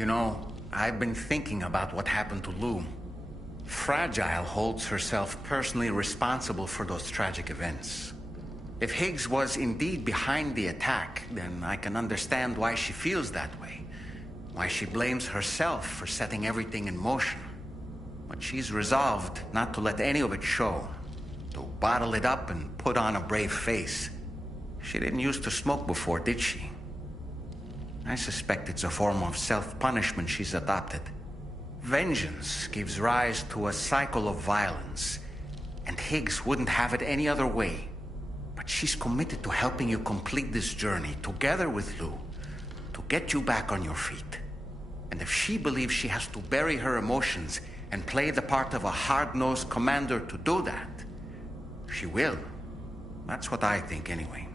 You know, I've been thinking about what happened to Lou. Fragile holds herself personally responsible for those tragic events. If Higgs was indeed behind the attack, then I can understand why she feels that way. Why she blames herself for setting everything in motion. But she's resolved not to let any of it show. To bottle it up and put on a brave face. She didn't used to smoke before, did she? I suspect it's a form of self-punishment she's adopted. Vengeance gives rise to a cycle of violence, and Higgs wouldn't have it any other way. But she's committed to helping you complete this journey, together with Lou, to get you back on your feet. And if she believes she has to bury her emotions and play the part of a hard-nosed commander to do that, she will. That's what I think, anyway.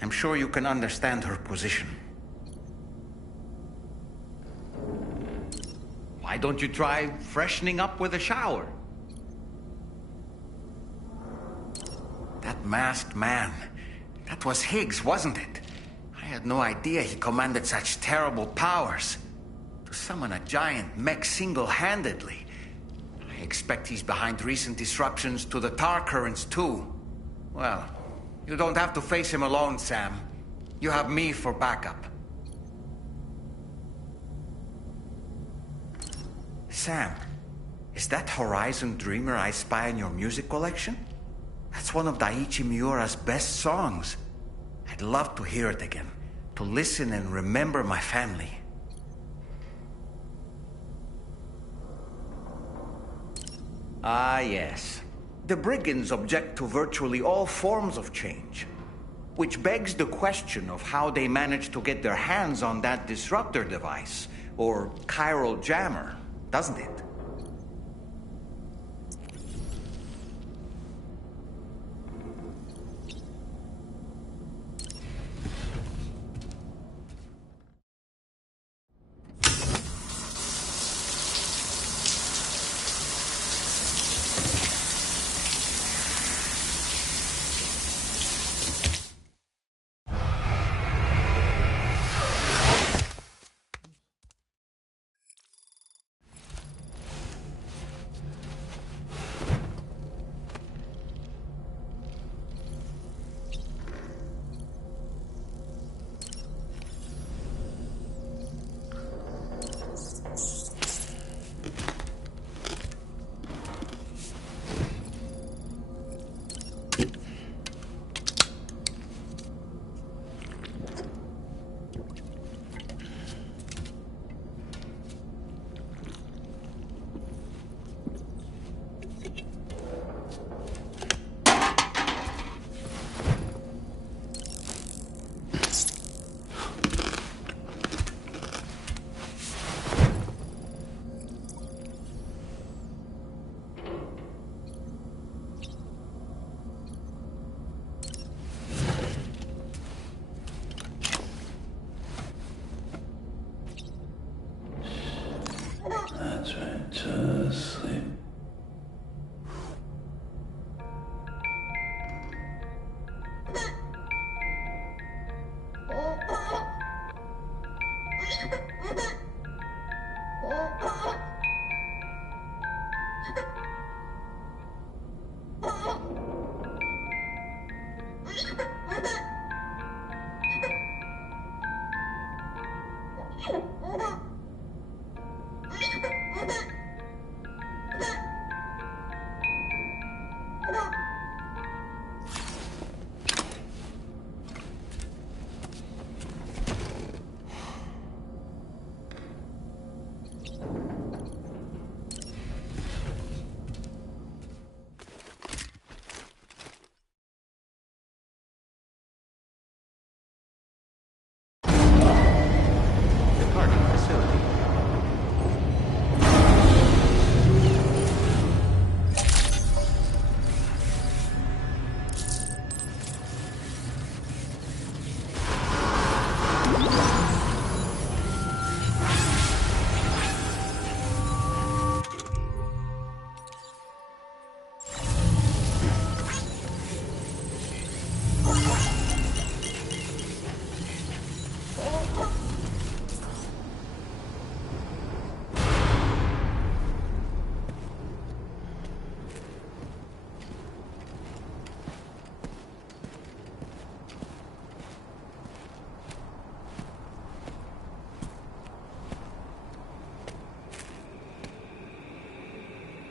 I'm sure you can understand her position. Why don't you try freshening up with a shower? That masked man, that was Higgs, wasn't it? I had no idea he commanded such terrible powers. To summon a giant mech single-handedly. I expect he's behind recent disruptions to the tar currents too. Well, you don't have to face him alone, Sam. You have me for backup. Sam, is that Horizon Dreamer I spy in your music collection? That's one of Daiichi Miura's best songs. I'd love to hear it again, to listen and remember my family. Ah, yes. The brigands object to virtually all forms of change, which begs the question of how they managed to get their hands on that disruptor device, or chiral jammer, doesn't it?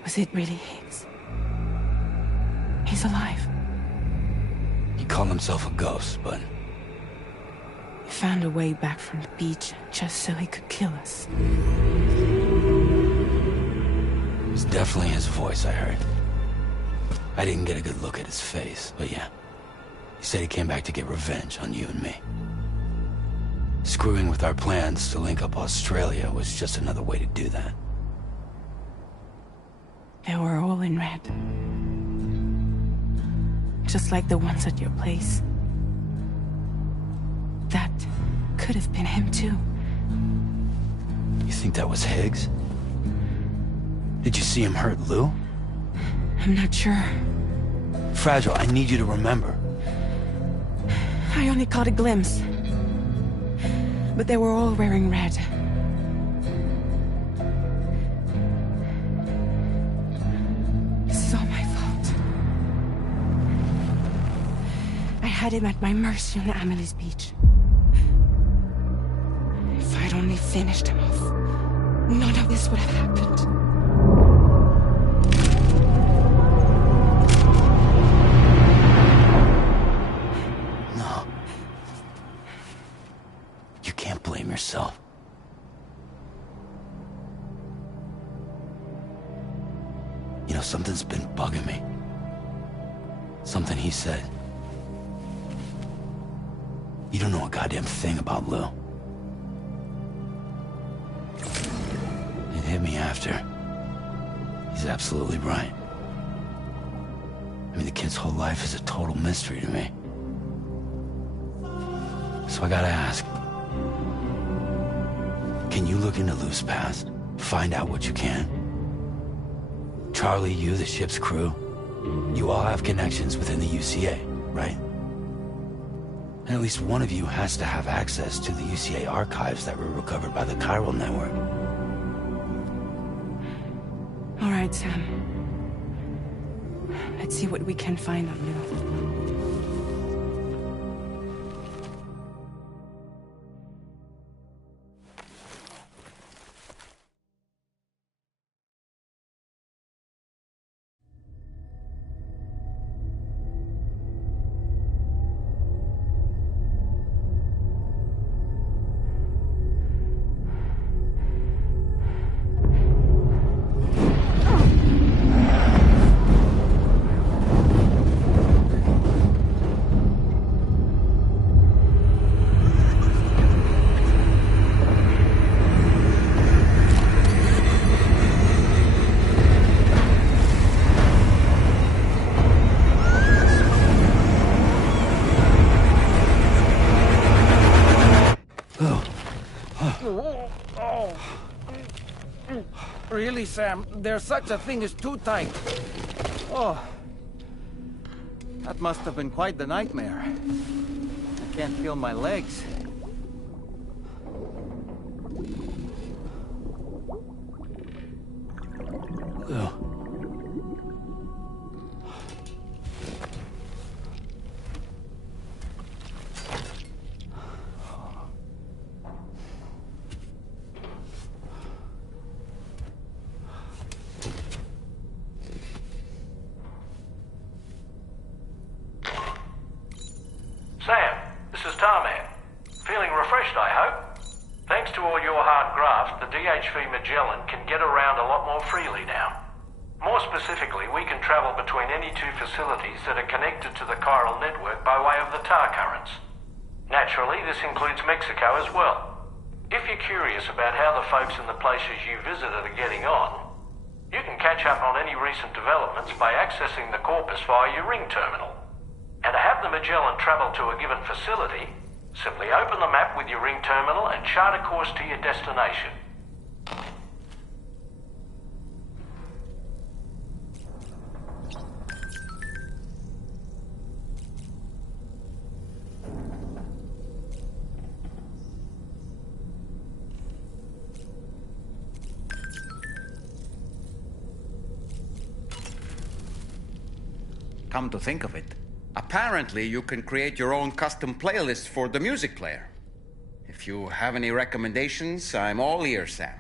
Was it really Higgs? He's alive. He called himself a ghost, but... He found a way back from the beach just so he could kill us. It was definitely his voice I heard. I didn't get a good look at his face, but yeah. He said he came back to get revenge on you and me. Screwing with our plans to link up Australia was just another way to do that. They were all in red. Just like the ones at your place. That could have been him too. You think that was Higgs? Did you see him hurt Lou? I'm not sure. Fragile, I need you to remember. I only caught a glimpse. But they were all wearing red. This is all my fault. I had him at my mercy on Amelie's beach. If I'd only finished him off, none of this would have happened. Yourself. You know, something's been bugging me. Something he said. You don't know a goddamn thing about Lou. It hit me after. He's absolutely right. I mean, the kid's whole life is a total mystery to me. So I gotta ask. Can you look into Lou's past? Find out what you can? Charlie, you, the ship's crew, you all have connections within the UCA, right? And at least one of you has to have access to the UCA archives that were recovered by the Chiral Network. All right, Sam. Let's see what we can find on Lou. Really, Sam, there's such a thing as too tight. Oh, that must have been quite the nightmare. I can't feel my legs. Lou. Sam, this is Tarman. Feeling refreshed, I hope? Thanks to all your hard graft, the DHV Magellan can get around a lot more freely now. More specifically, we can travel between any two facilities that are connected to the chiral network by way of the tar currents. Naturally, this includes Mexico as well. If you're curious about how the folks in the places you visited are getting on, you can catch up on any recent developments by accessing the Corpus via your ring terminal. And to have the Magellan travel to a given facility, simply open the map with your ring terminal and chart a course to your destination. Come to think of it, apparently you can create your own custom playlist for the music player. If you have any recommendations, I'm all ears, Sam.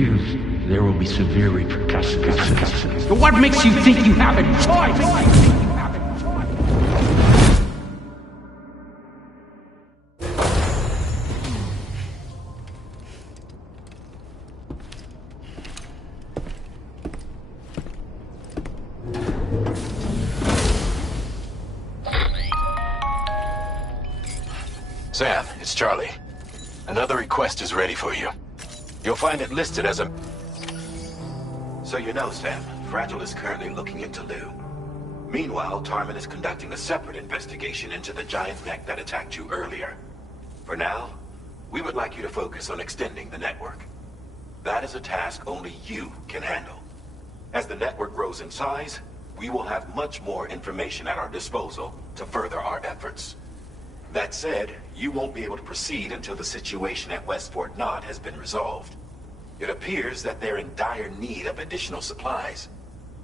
refuse, there will be severe repercussions. But what makes you think you have a choice? Sam, it's Charlie. Another request is ready for you. You'll find it listed as a... So you know, Sam, Fragile is currently looking into Lou. Meanwhile, Tarman is conducting a separate investigation into the giant mech that attacked you earlier. For now, we would like you to focus on extending the network. That is a task only you can handle. As the network grows in size, we will have much more information at our disposal to further our efforts. That said, you won't be able to proceed until the situation at West Fort Knott has been resolved. It appears that they're in dire need of additional supplies,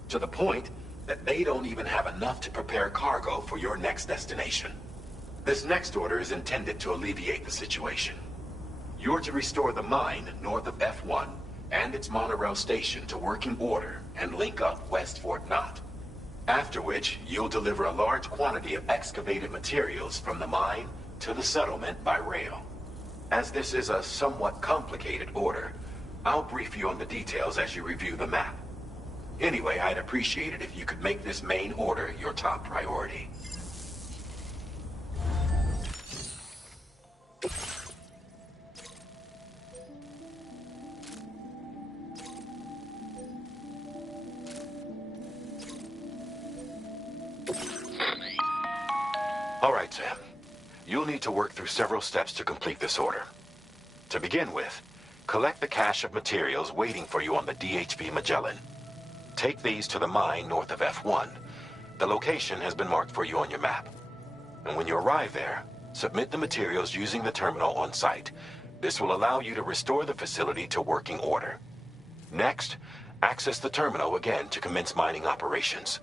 to the point that they don't even have enough to prepare cargo for your next destination. This next order is intended to alleviate the situation. You're to restore the mine north of F1 and its monorail station to working order and link up West Fort Knott. After which, you'll deliver a large quantity of excavated materials from the mine to the settlement by rail. As this is a somewhat complicated order, I'll brief you on the details as you review the map. Anyway, I'd appreciate it if you could make this main order your top priority. All right, Sam. You'll need to work through several steps to complete this order. To begin with, collect the cache of materials waiting for you on the DHV Magellan. Take these to the mine north of F1. The location has been marked for you on your map. And when you arrive there, submit the materials using the terminal on site. This will allow you to restore the facility to working order. Next, access the terminal again to commence mining operations.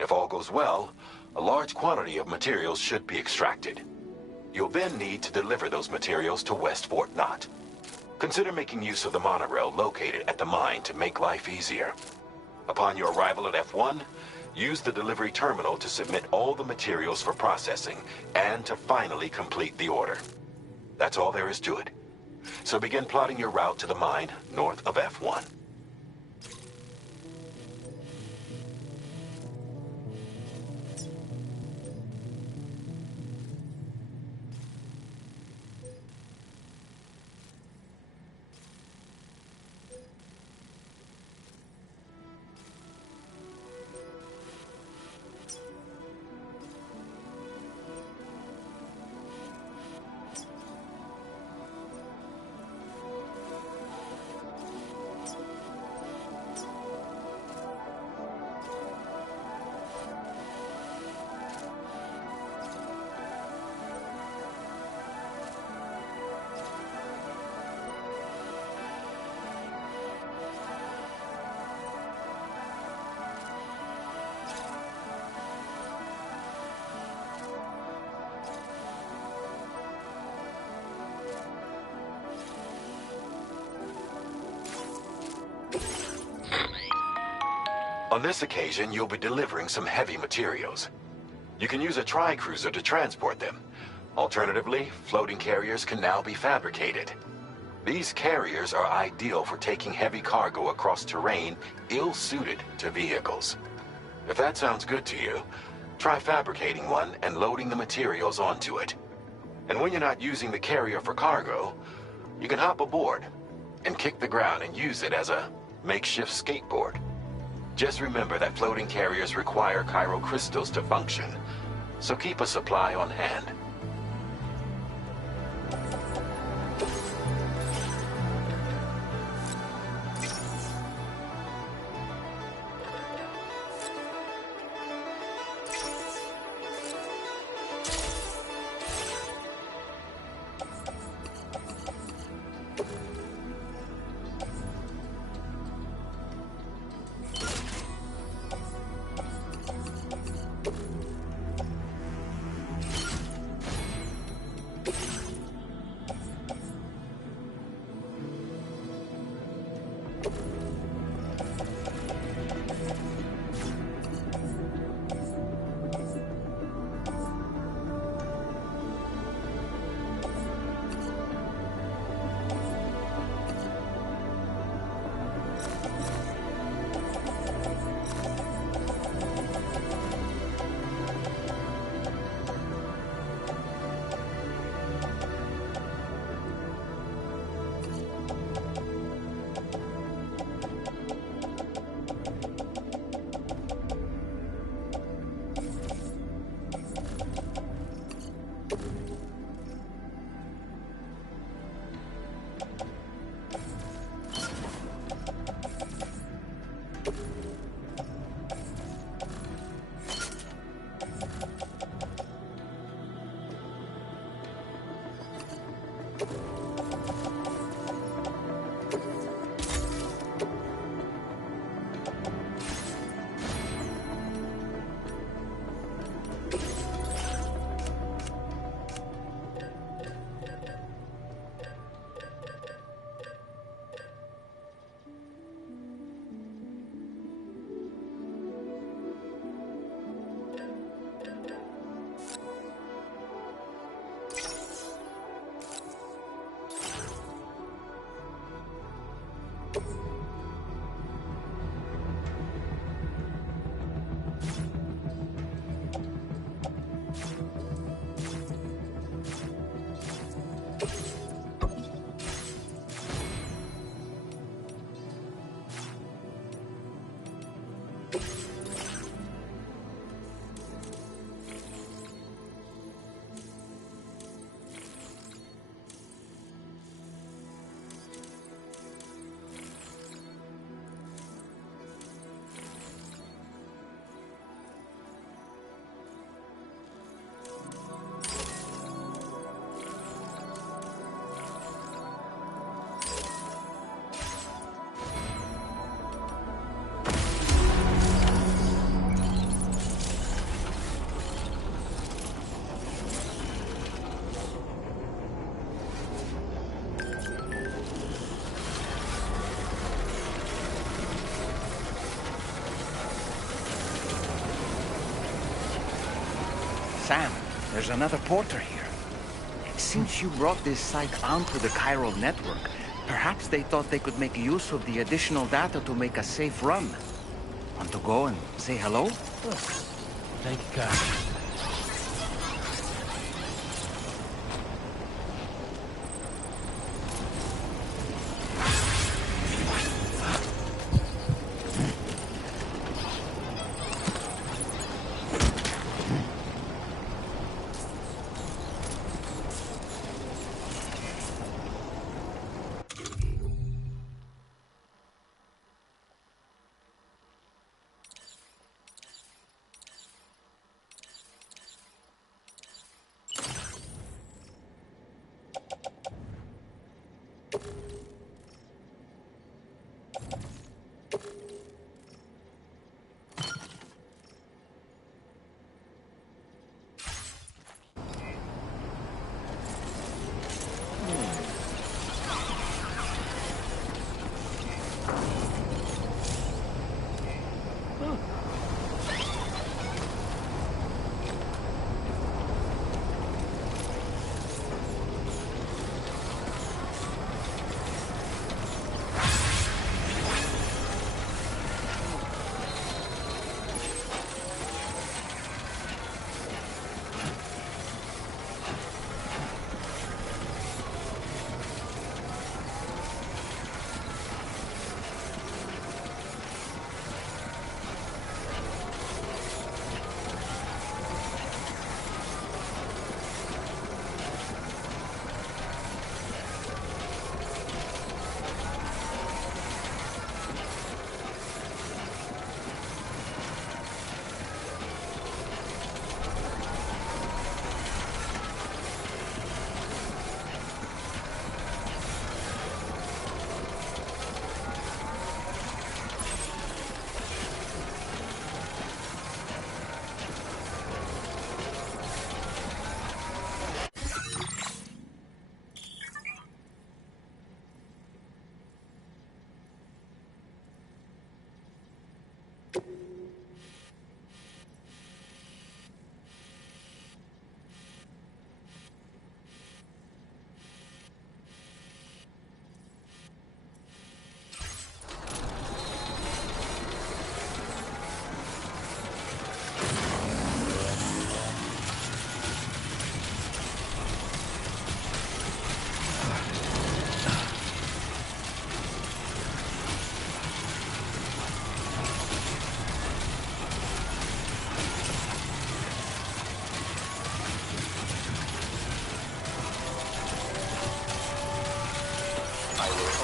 If all goes well, a large quantity of materials should be extracted. You'll then need to deliver those materials to West Fort Knott. Consider making use of the monorail located at the mine to make life easier. Upon your arrival at F1, use the delivery terminal to submit all the materials for processing and to finally complete the order. That's all there is to it. So begin plotting your route to the mine north of F1. On this occasion, you'll be delivering some heavy materials. You can use a tri-cruiser to transport them. Alternatively, floating carriers can now be fabricated. These carriers are ideal for taking heavy cargo across terrain ill-suited to vehicles. If that sounds good to you, try fabricating one and loading the materials onto it. And when you're not using the carrier for cargo, you can hop aboard and kick the ground and use it as a makeshift skateboard. Just remember that floating carriers require chiral crystals to function, so keep a supply on hand. Sam, there's another porter here. Since you brought this site onto the chiral network, perhaps they thought they could make use of the additional data to make a safe run. Want to go and say hello? Thank you, guys.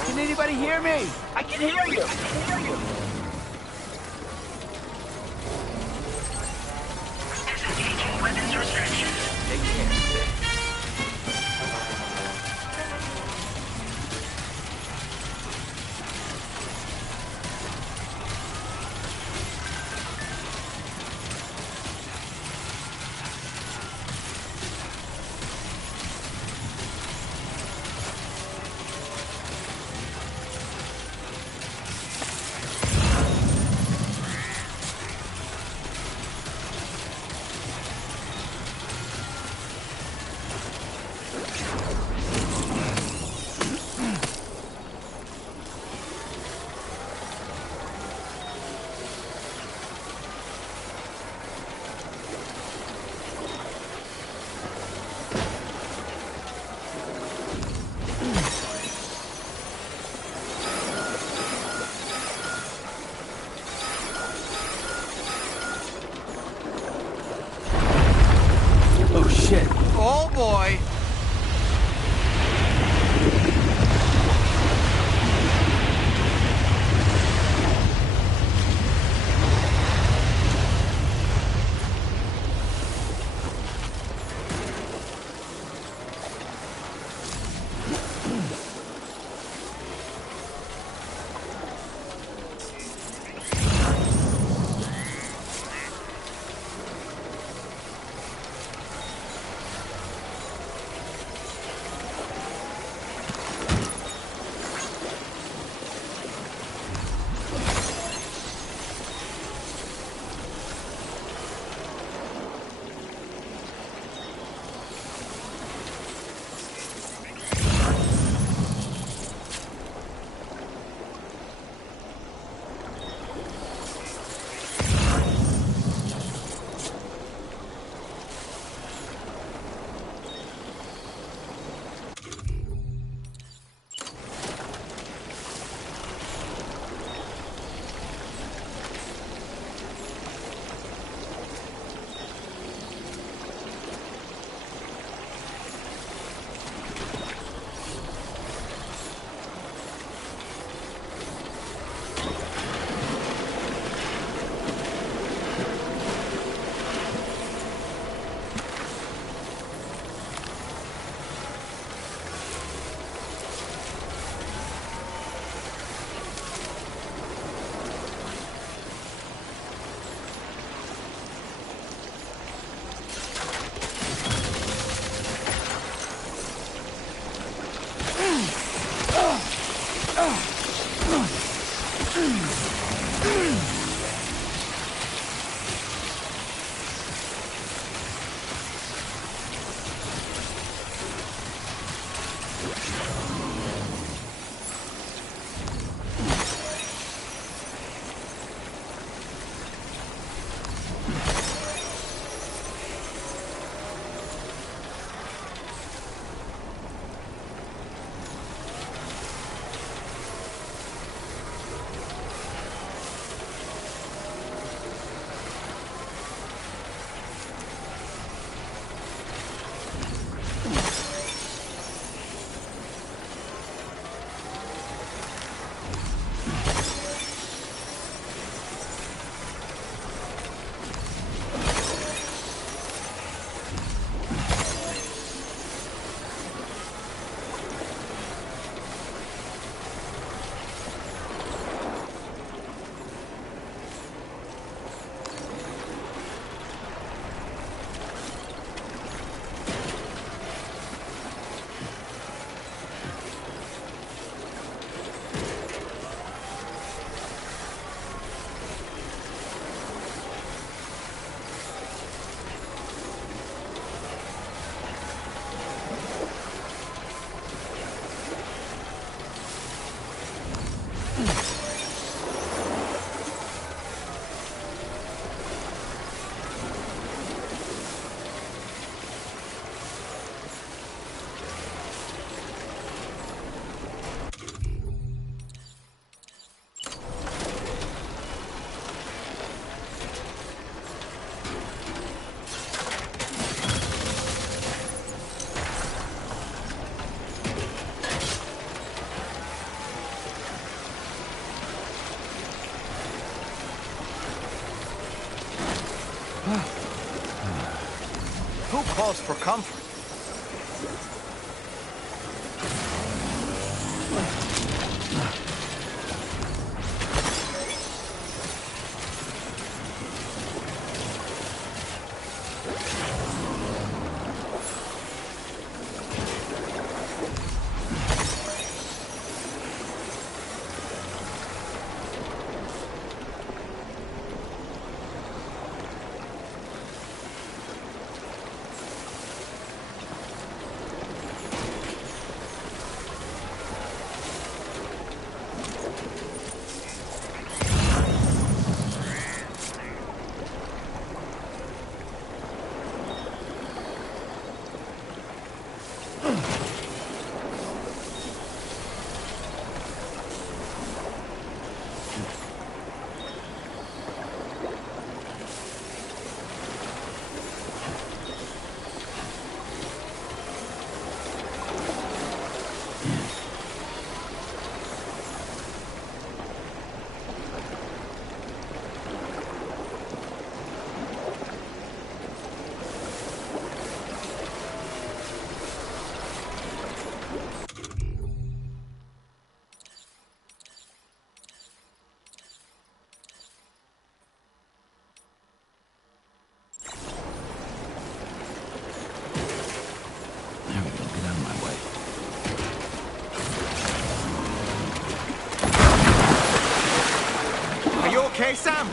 Can anybody hear me? I can hear you! I can hear you! Disengaging weapons restrictions. Take care. Oh, shit. Oh boy! Who calls for comfort? Okay, Sam?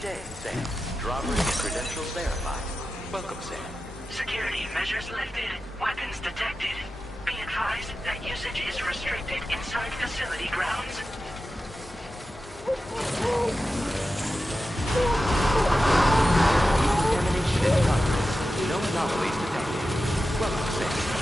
Good day, Sam. Driver and credentials verified. Welcome, Sam. Security measures lifted. Weapons detected. Be advised that usage is restricted inside facility grounds. Termination in progress. No anomalies detected. Welcome, Sam.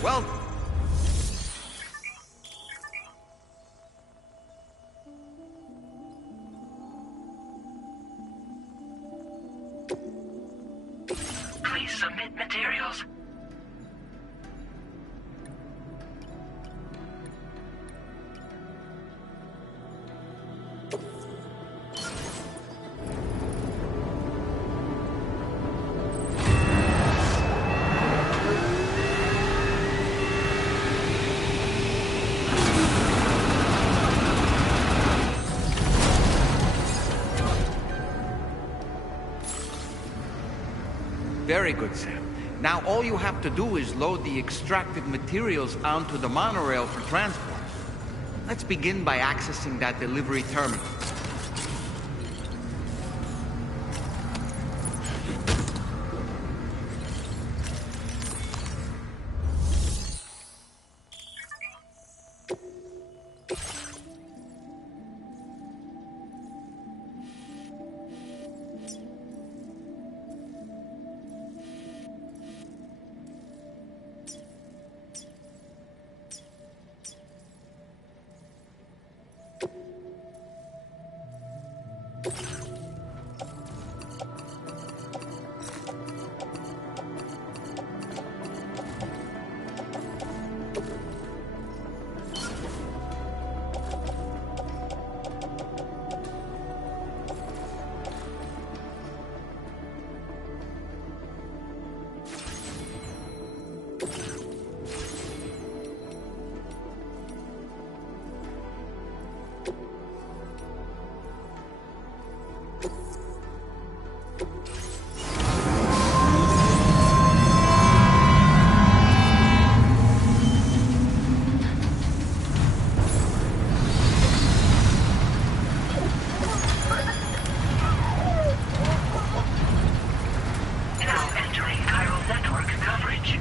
Well, Please submit materials. very good, Sam. Now all you have to do is load the extracted materials onto the monorail for transport. Let's begin by accessing that delivery terminal. Now entering chiral network coverage.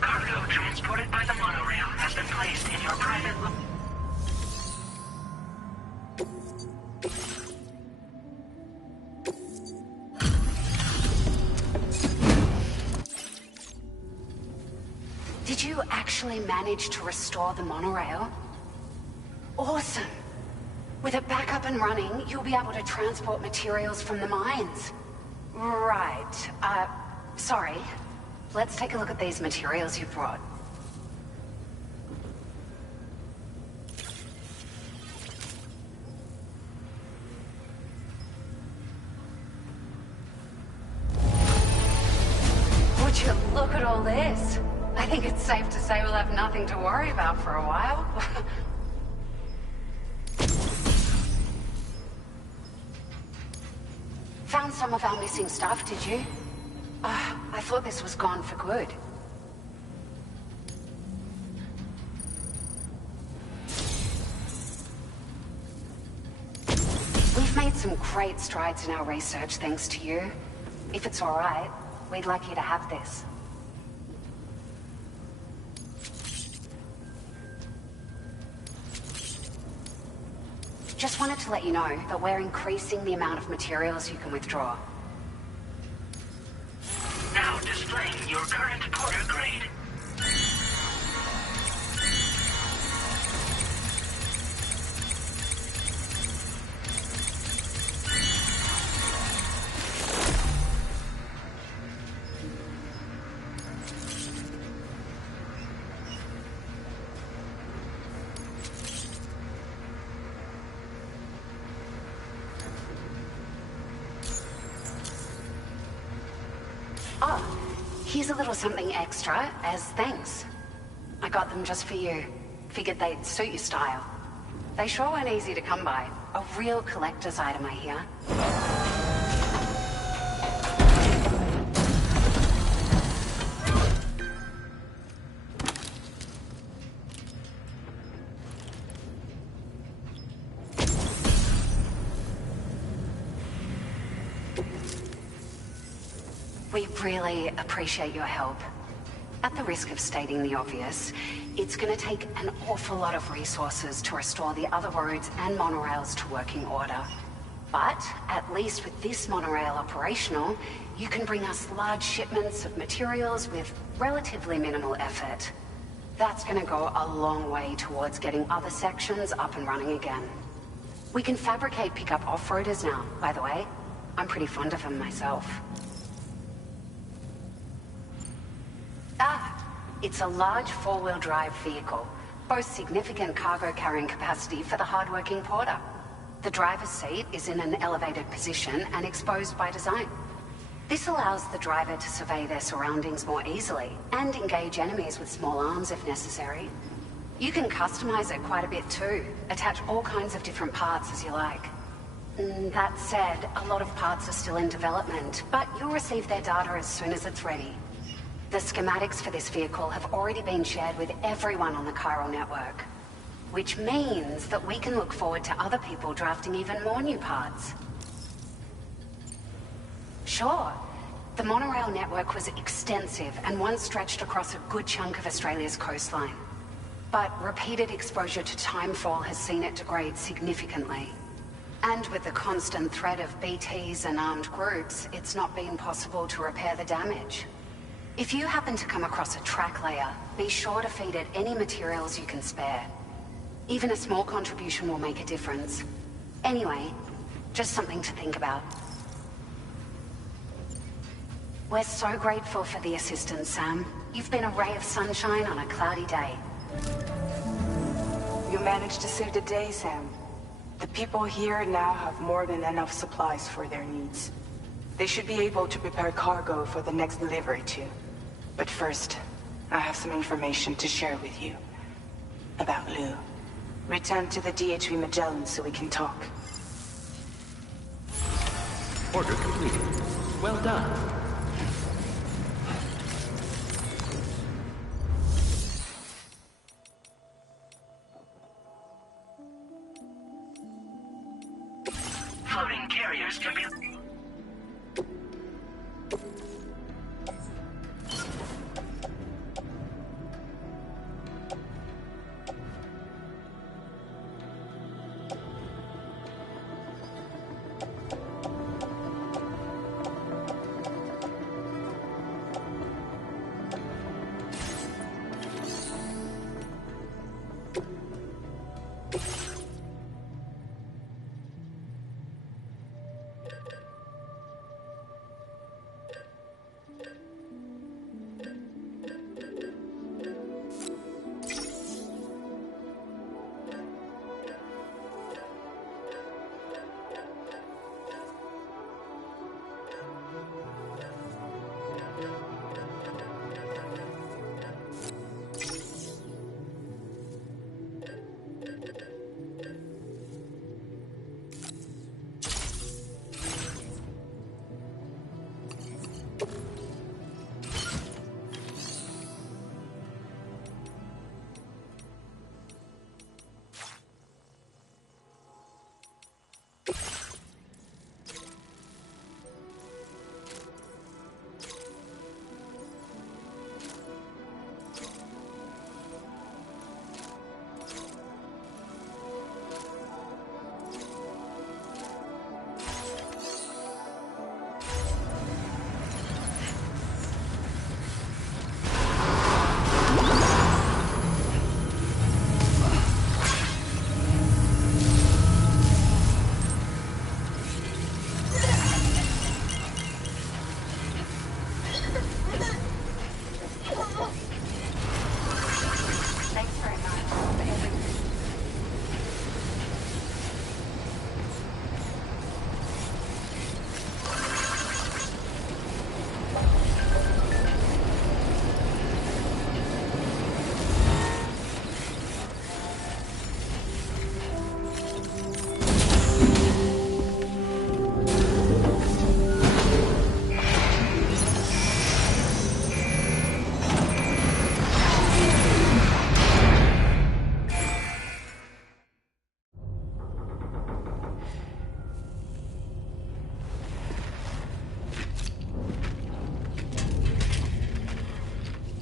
Cargo transported by the monorail has been placed in your private Did you actually manage to restore the monorail? Awesome. With it back up and running, you'll be able to transport materials from the mines. Right. Sorry. Let's take a look at these materials you brought. Would you look at all this? I think it's safe to say we'll have nothing to worry about for a while. Found some of our missing stuff, did you? I thought this was gone for good. We've made some great strides in our research thanks to you. If it's all right, we'd like you to have this. Just wanted to let you know that we're increasing the amount of materials you can withdraw. Now displaying your current porter grade. Oh, here's a little something extra as thanks. I got them just for you. Figured they'd suit your style. They sure weren't easy to come by. A real collector's item, I hear. We really appreciate your help. At the risk of stating the obvious, it's gonna take an awful lot of resources to restore the other roads and monorails to working order. But at least with this monorail operational, you can bring us large shipments of materials with relatively minimal effort. That's gonna go a long way towards getting other sections up and running again. We can fabricate pickup off-roaders now, by the way. I'm pretty fond of them myself. It's a large four-wheel drive vehicle, boasts significant cargo carrying capacity for the hard-working porter. The driver's seat is in an elevated position and exposed by design. This allows the driver to survey their surroundings more easily and engage enemies with small arms if necessary. You can customize it quite a bit too, attach all kinds of different parts as you like. That said, a lot of parts are still in development, but you'll receive their data as soon as it's ready. The schematics for this vehicle have already been shared with everyone on the chiral network, which means that we can look forward to other people drafting even more new parts. Sure, the monorail network was extensive and once stretched across a good chunk of Australia's coastline. But repeated exposure to timefall has seen it degrade significantly. And with the constant threat of BTs and armed groups, it's not been possible to repair the damage. If you happen to come across a track layer, be sure to feed it any materials you can spare. Even a small contribution will make a difference. Anyway, just something to think about. We're so grateful for the assistance, Sam. You've been a ray of sunshine on a cloudy day. You managed to save the day, Sam. The people here now have more than enough supplies for their needs. They should be able to prepare cargo for the next delivery too. But first, I have some information to share with you. About Lou. Return to the DHV Magellan so we can talk. Order completed. Well done. Floating carriers can be...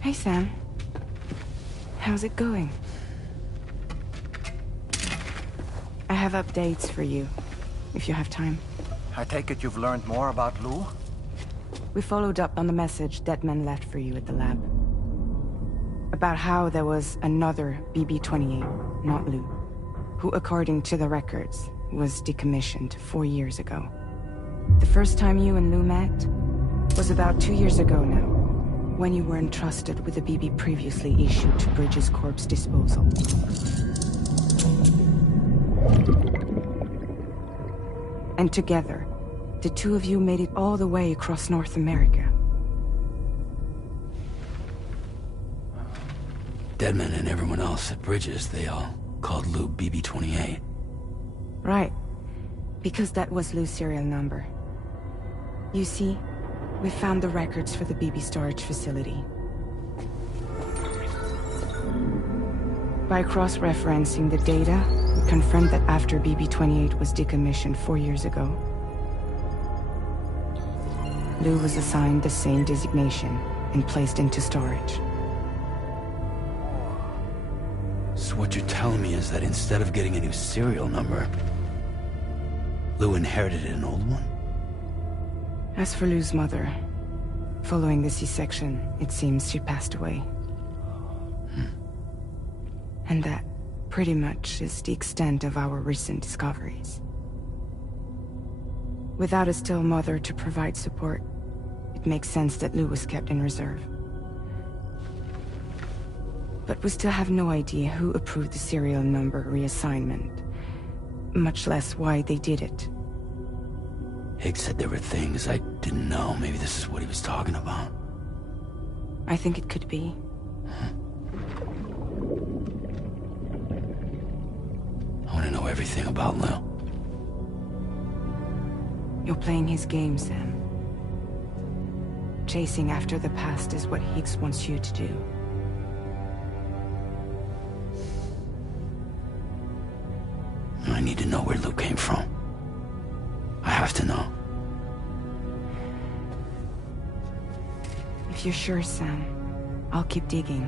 Hey, Sam. How's it going? I have updates for you, if you have time. I take it you've learned more about Lou? We followed up on the message Deadman left for you at the lab. About how there was another BB-28, not Lou, who, according to the records, was decommissioned 4 years ago. The first time you and Lou met was about 2 years ago now, when you were entrusted with the BB previously issued to Bridges Corp's disposal. And together, the two of you made it all the way across North America. Deadman and everyone else at Bridges, they all called Lou BB-28. Right. Because that was Lou's serial number. You see, we found the records for the BB storage facility. By cross-referencing the data, we confirmed that after BB-28 was decommissioned 4 years ago, Lou was assigned the same designation and placed into storage. So what you're telling me is that instead of getting a new serial number, Lou inherited an old one? As for Lou's mother, following the C-section, it seems she passed away. And that, pretty much, is the extent of our recent discoveries. Without a still mother to provide support, it makes sense that Lou was kept in reserve. But we still have no idea who approved the serial number reassignment, much less why they did it. Higgs said there were things I didn't know. Maybe this is what he was talking about. I think it could be. I want to know everything about Lou. You're playing his game, Sam. Chasing after the past is what Higgs wants you to do. I need to know where Lou came from. I have to know. If you're sure, Sam, I'll keep digging.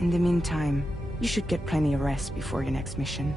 In the meantime, you should get plenty of rest before your next mission.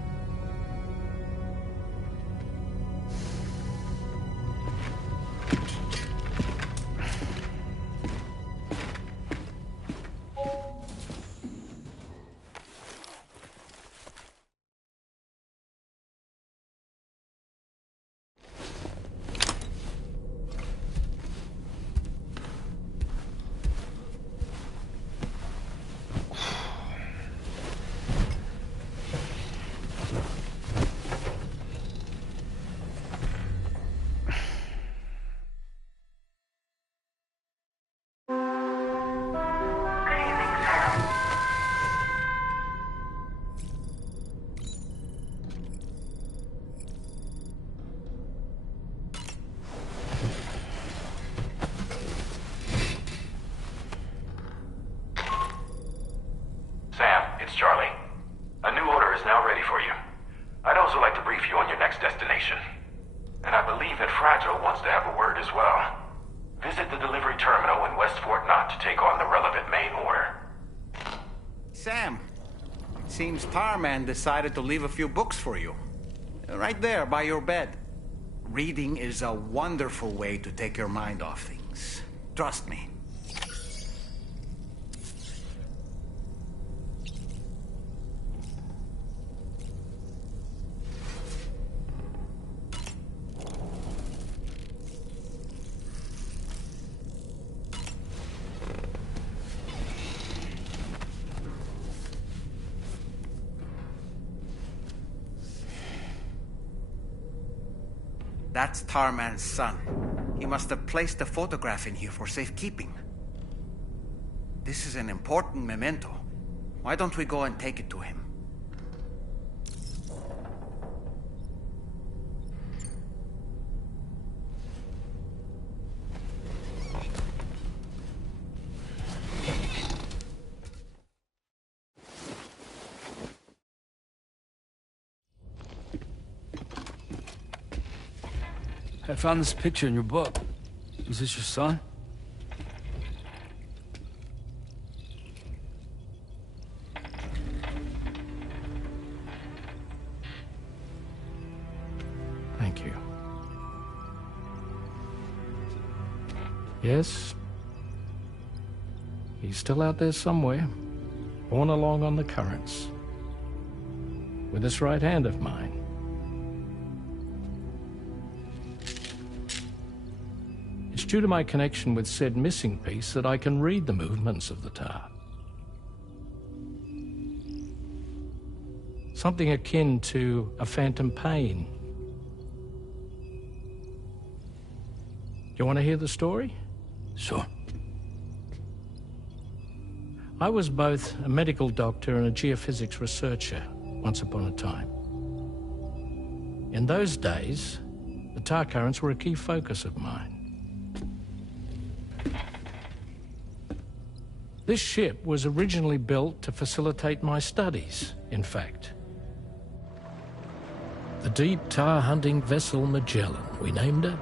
to have a word as well. Visit the delivery terminal in West Fort Knott to take on the relevant main order. Sam, it seems Tarman decided to leave a few books for you. Right there, by your bed. Reading is a wonderful way to take your mind off things. Trust me. That's Tarman's son. He must have placed the photograph in here for safekeeping. This is an important memento. Why don't we go and take it to him? I found this picture in your book. Is this your son? Thank you. Yes. He's still out there somewhere, borne along on the currents. With this right hand of mine. It's due to my connection with said missing piece that I can read the movements of the tar. Something akin to a phantom pain. You want to hear the story? Sure. I was both a medical doctor and a geophysics researcher once upon a time. In those days, the tar currents were a key focus of mine. This ship was originally built to facilitate my studies, in fact. The deep tar hunting vessel Magellan, we named her.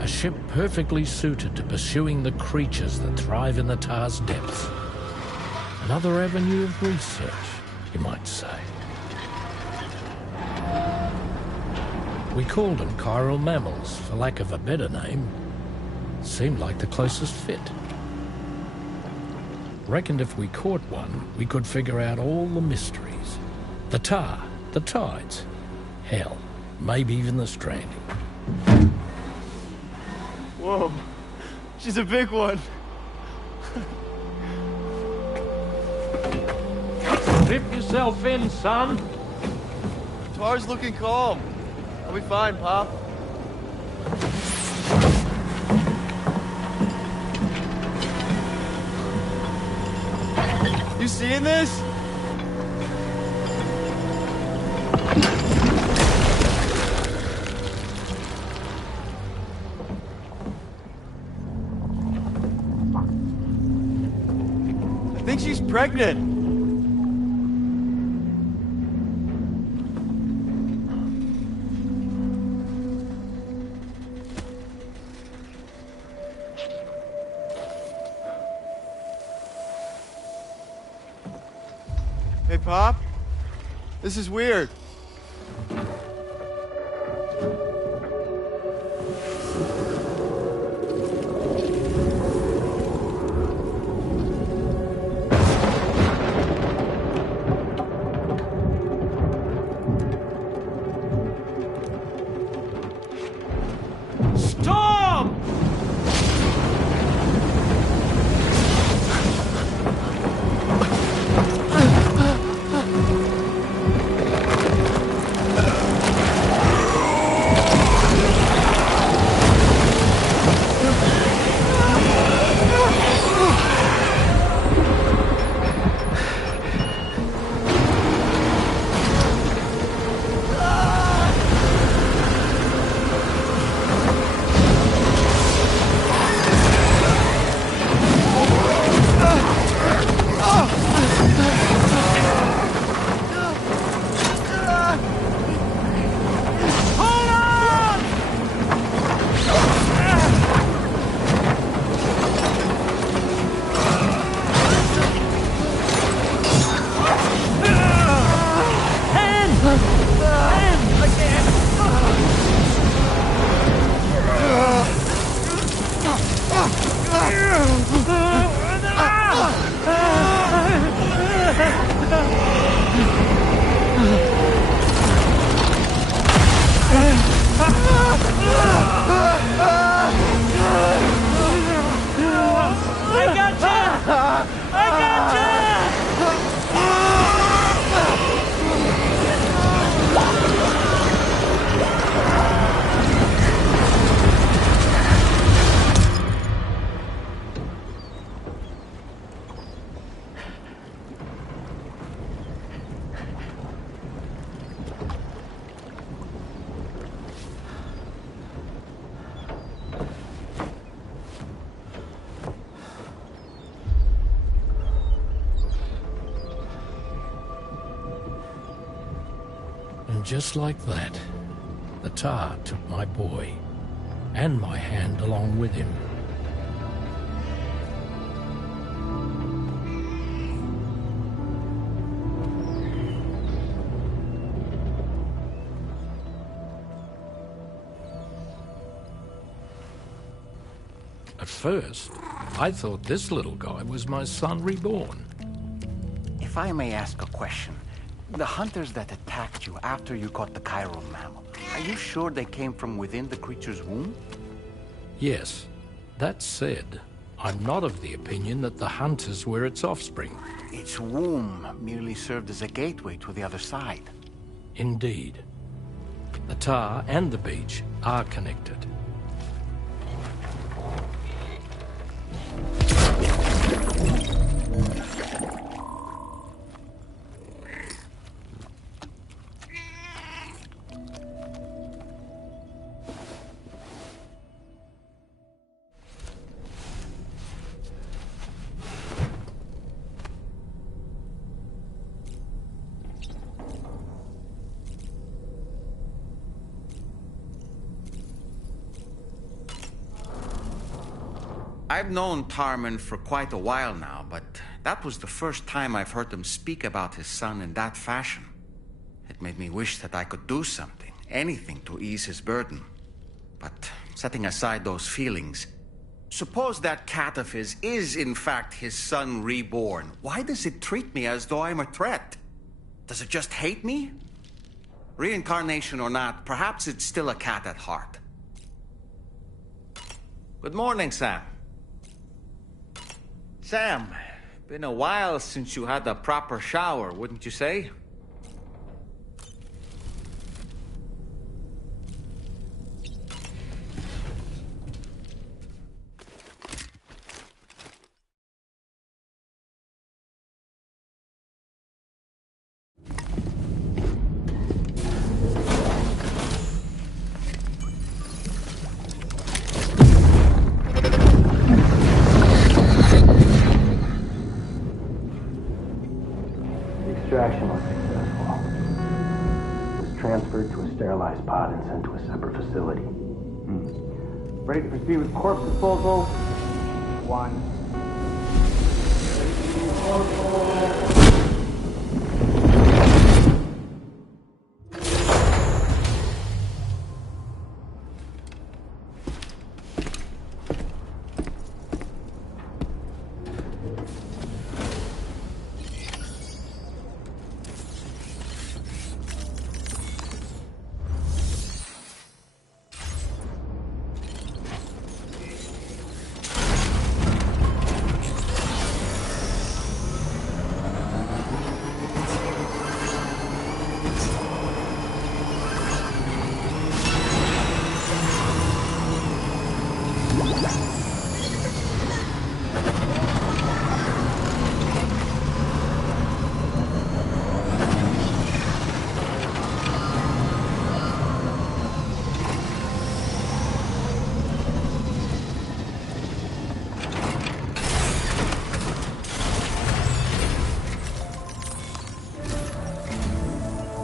A ship perfectly suited to pursuing the creatures that thrive in the tar's depths. Another avenue of research, you might say. We called them chiral mammals, for lack of a better name. Seemed like the closest fit. Reckoned if we caught one, we could figure out all the mysteries. The tar, the tides, hell, maybe even the stranding. Whoa, she's a big one. Strip yourself in, son. Tar's looking calm. I'll be fine, Pop. You seeing this? I think she's pregnant. Hey, Pop. This is weird. Storm! And just like that, the tar took my boy, and my hand along with him. At first, I thought this little guy was my son reborn. If I may ask a question, the hunters that attacked you after you caught the chiral mammal, are you sure they came from within the creature's womb? Yes. That said, I'm not of the opinion that the hunters were its offspring. Its womb merely served as a gateway to the other side. Indeed. The tar and the beach are connected. I've known Tarman for quite a while now, but that was the first time I've heard him speak about his son in that fashion. It made me wish that I could do something, anything to ease his burden. But setting aside those feelings, suppose that cat of his is in fact his son reborn. Why does it treat me as though I'm a threat? Does it just hate me? Reincarnation or not, perhaps it's still a cat at heart. Good morning, Sam. Sam, been a while since you had a proper shower, wouldn't you say? Extraction was successful. It was transferred to a sterilized pod and sent to a separate facility. Ready to proceed with corpse disposal? 1.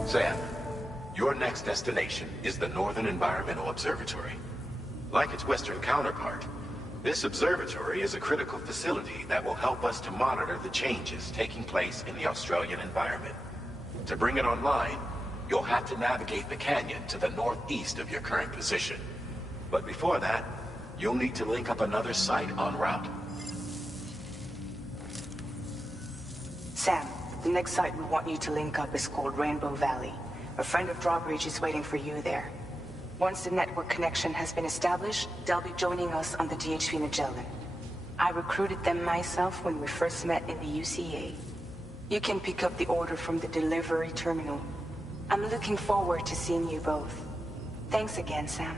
Sam, your next destination is the Northern Environmental Observatory. Like its western counterpart, this observatory is a critical facility that will help us to monitor the changes taking place in the Australian environment. To bring it online, you'll have to navigate the canyon to the northeast of your current position. But before that, you'll need to link up another site en route. Sam, the next site we want you to link up is called Rainbow Valley. A friend of Drawbridge is waiting for you there. Once the network connection has been established, they'll be joining us on the DHV Magellan. I recruited them myself when we first met in the UCA. You can pick up the order from the delivery terminal. I'm looking forward to seeing you both. Thanks again, Sam.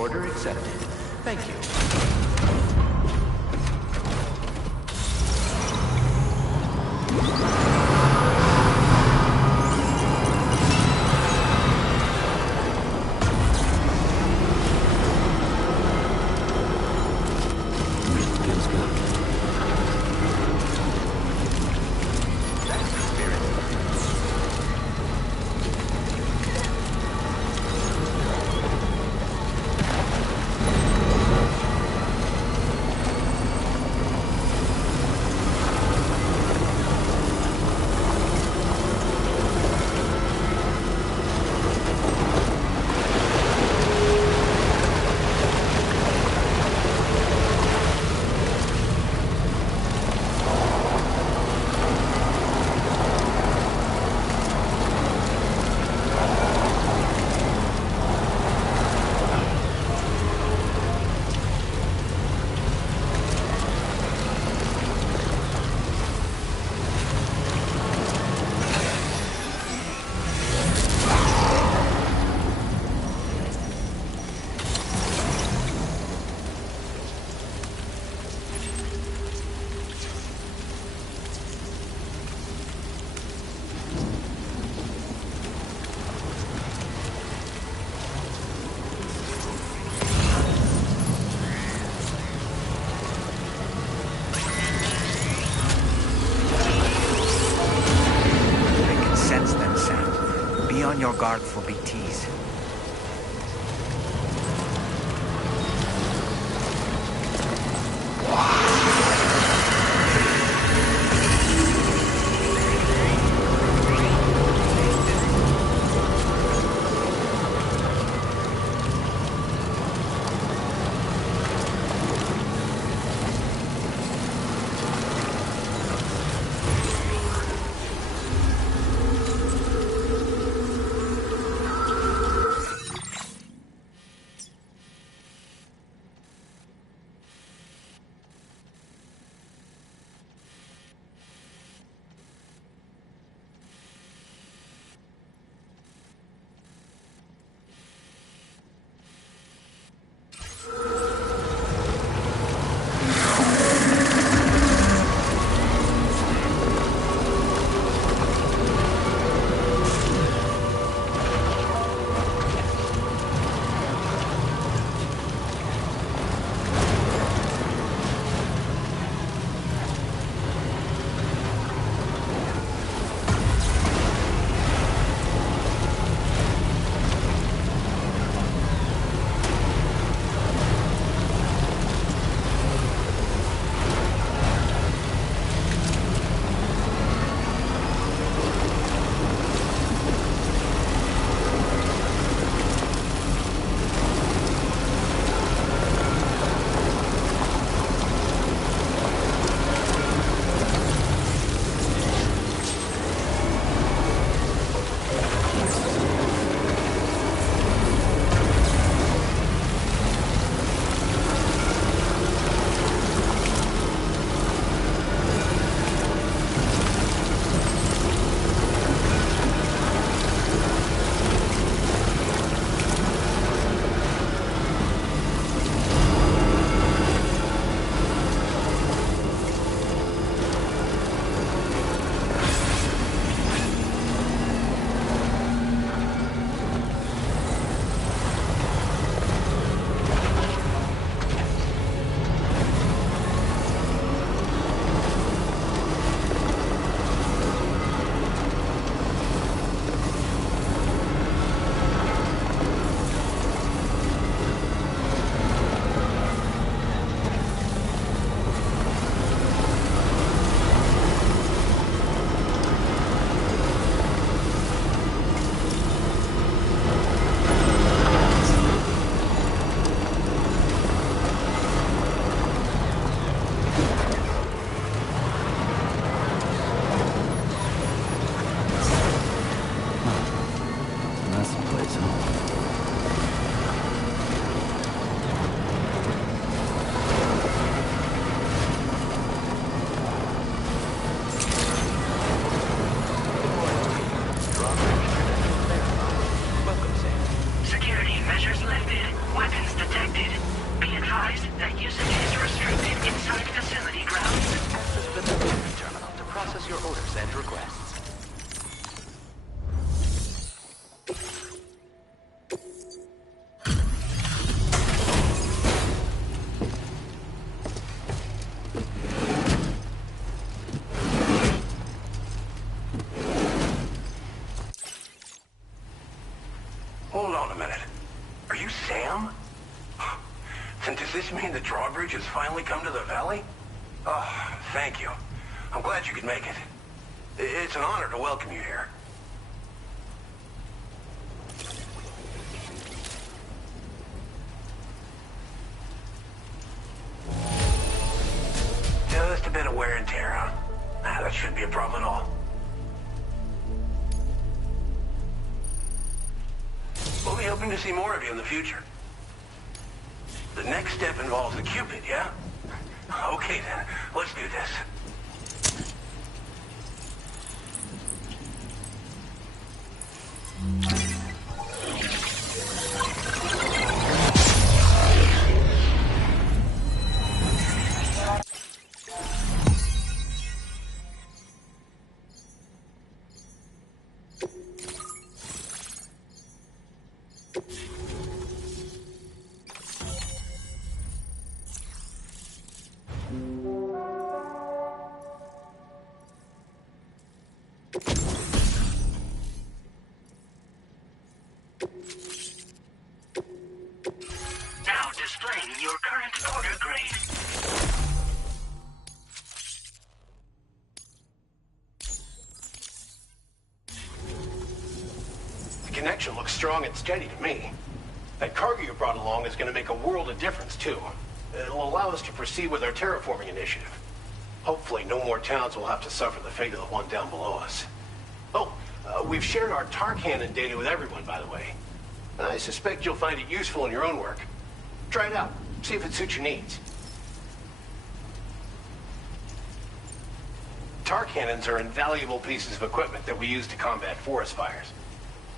Order accepted. Thank you. your guard for BTs. Hold on a minute. Are you Sam? Then does this mean the drawbridge has finally come to the valley? Oh, thank you. I'm glad you could make it. It's an honor to welcome you here. Just a bit of wear and tear, huh? That shouldn't be a problem at all. We'll be hoping to see more of you in the future. The next step involves the Cupid, yeah? Okay then, let's do this. transporter grade. The connection looks strong and steady to me. That cargo you brought along is going to make a world of difference, too. It'll allow us to proceed with our terraforming initiative. Hopefully, no more towns will have to suffer the fate of the one down below us. Oh, we've shared our tar cannon data with everyone, by the way. I suspect you'll find it useful in your own work. Try it out. See if it suits your needs. Tar cannons are invaluable pieces of equipment that we use to combat forest fires.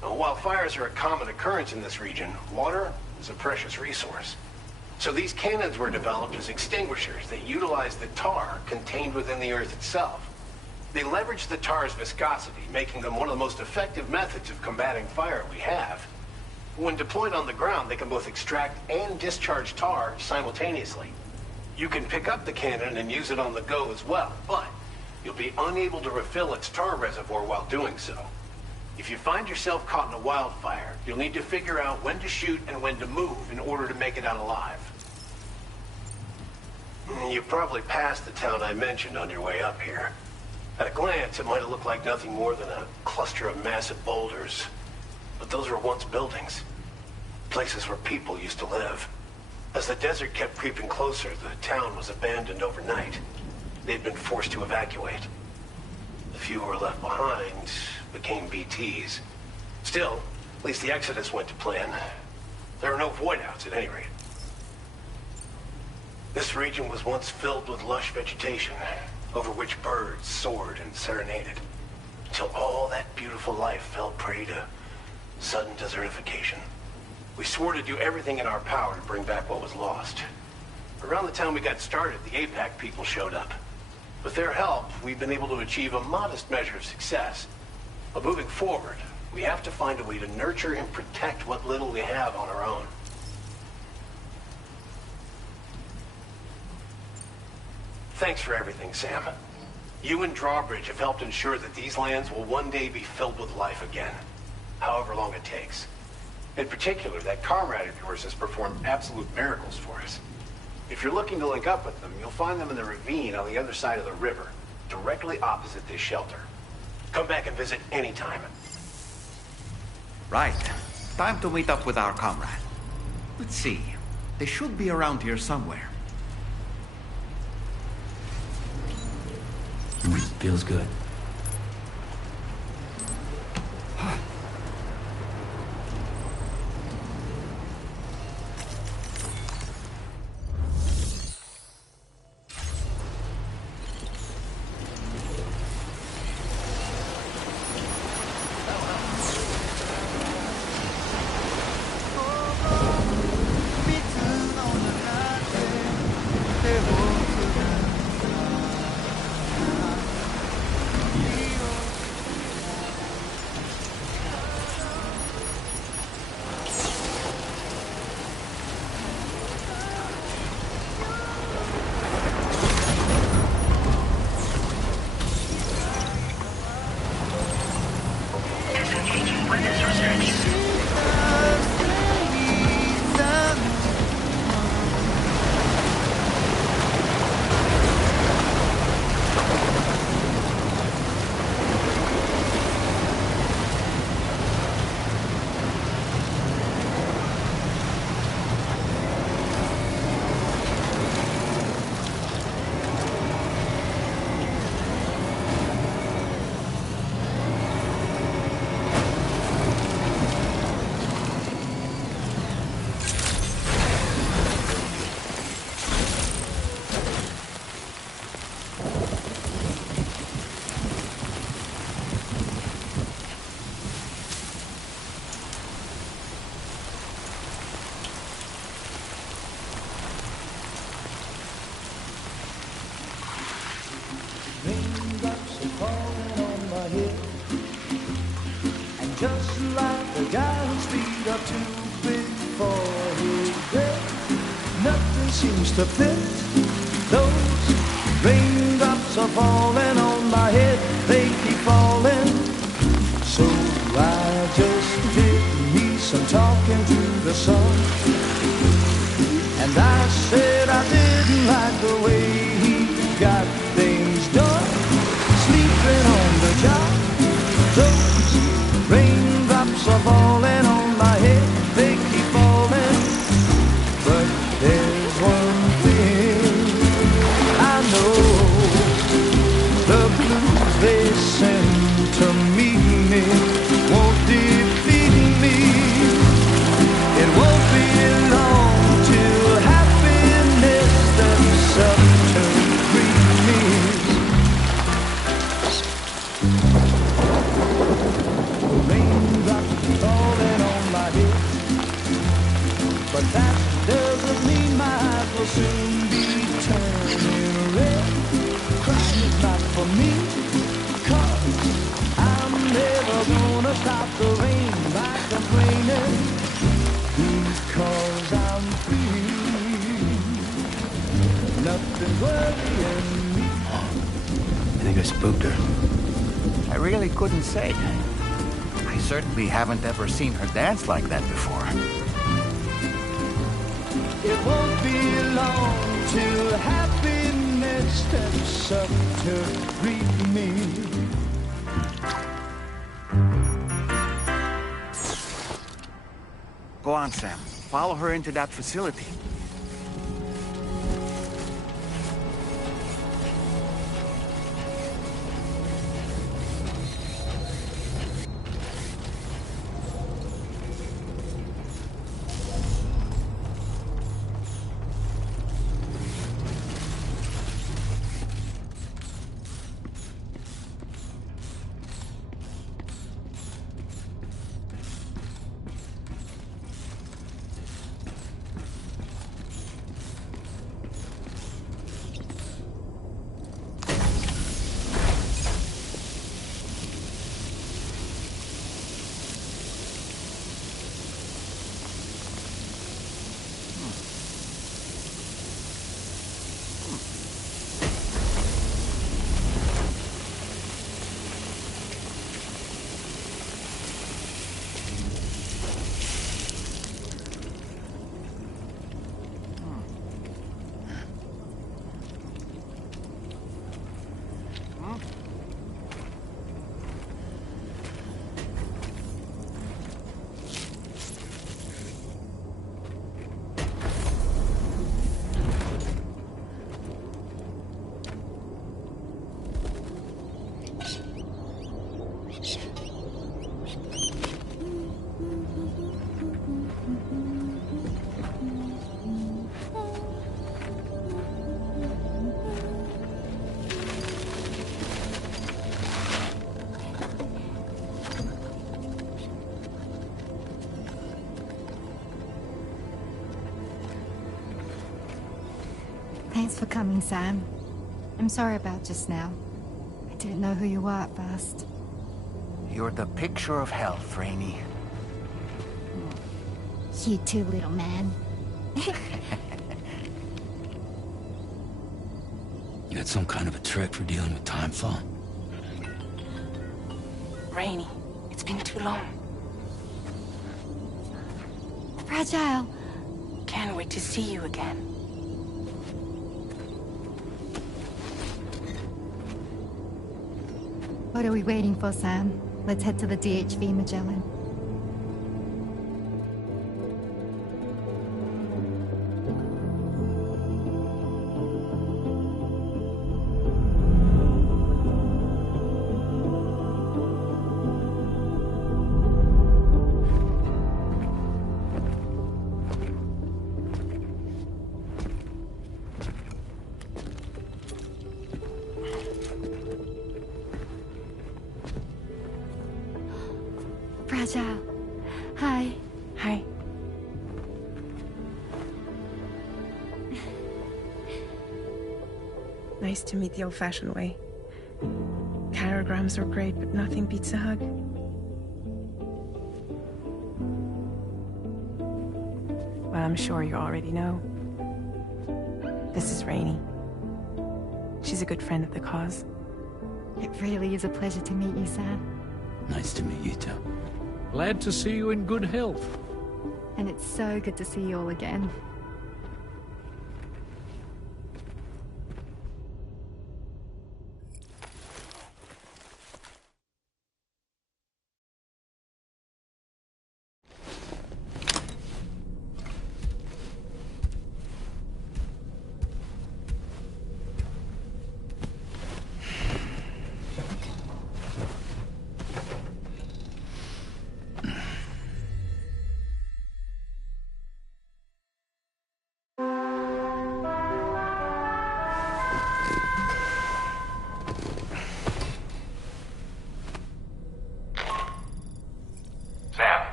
While fires are a common occurrence in this region, water is a precious resource. So these cannons were developed as extinguishers that utilize the tar contained within the earth itself. They leverage the tar's viscosity, making them one of the most effective methods of combating fire we have. When deployed on the ground, they can both extract and discharge tar simultaneously. You can pick up the cannon and use it on the go as well, but you'll be unable to refill its tar reservoir while doing so. If you find yourself caught in a wildfire, you'll need to figure out when to shoot and when to move in order to make it out alive. You probably passed the town I mentioned on your way up here. At a glance, it might have looked like nothing more than a cluster of massive boulders. But those were once buildings. Places where people used to live. As the desert kept creeping closer, the town was abandoned overnight. They'd been forced to evacuate. The few who were left behind became BTs. Still, at least the exodus went to plan. There are no void-outs at any rate. This region was once filled with lush vegetation, over which birds soared and serenaded, until all that beautiful life fell prey to sudden desertification. We swore to do everything in our power to bring back what was lost. Around the time we got started, the APAC people showed up. With their help, we've been able to achieve a modest measure of success. But moving forward, we have to find a way to nurture and protect what little we have on our own. Thanks for everything, Sam. You and Drawbridge have helped ensure that these lands will one day be filled with life again, however long it takes. In particular, that comrade of yours has performed absolute miracles for us. If you're looking to link up with them, you'll find them in the ravine on the other side of the river, directly opposite this shelter. Come back and visit anytime. Right. Time to meet up with our comrade. Let's see. They should be around here somewhere. Feels good. Just like the guy whose feet are too big for his bed, nothing seems to fit. Those raindrops are falling on my head, they keep falling. So I just did me some talking to the sun, and I said the way he got things done. Sleeping on the job, those raindrops are falling on my head, they keep falling. But there's one thing I know, the blues they send to meet me won't defeat me. It won't be long till happiness steps up to greet me. Raindrops falling on my head, but that doesn't mean my eyes will soon be turning red. Crying is not for me, 'cause I'm never gonna stop the rain by complaining, because I'm free. Nothing's worrying me. I think I spooked her. I really couldn't say. I certainly haven't ever seen her dance like that before. It won't be long till happiness steps up to greet me. Go on, Sam. Follow her into that facility. Thanks for coming, Sam. I'm sorry about just now. I didn't know who you were at first. You're the picture of health, Rainey. You too, little man. You got some kind of a trick for dealing with time fall? Rainey, it's been too long. Fragile. Can't wait to see you again. What are we waiting for, Sam? Let's head to the DHV Magellan. Fragile. Hi. Hi. Nice to meet the old-fashioned way. Carograms are great, but nothing beats a hug. Well, I'm sure you already know. This is Rainey. She's a good friend of the cause. It really is a pleasure to meet you, Sam. Nice to meet you too. Glad to see you in good health. And it's so good to see you all again.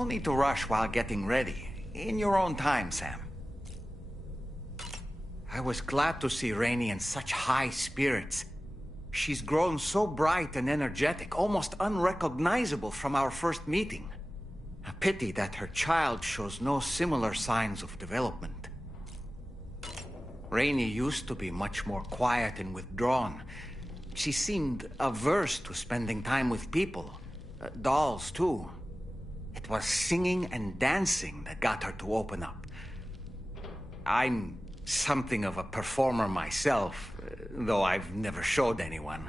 No need to rush while getting ready. In your own time, Sam. I was glad to see Rainey in such high spirits. She's grown so bright and energetic, almost unrecognizable from our first meeting. A pity that her child shows no similar signs of development. Rainey used to be much more quiet and withdrawn. She seemed averse to spending time with people. Dolls, too. It was singing and dancing that got her to open up. I'm something of a performer myself, though I've never showed anyone.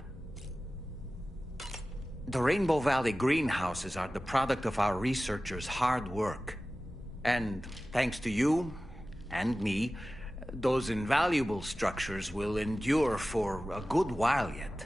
The Rainbow Valley greenhouses are the product of our researchers' hard work. And thanks to you and me, those invaluable structures will endure for a good while yet.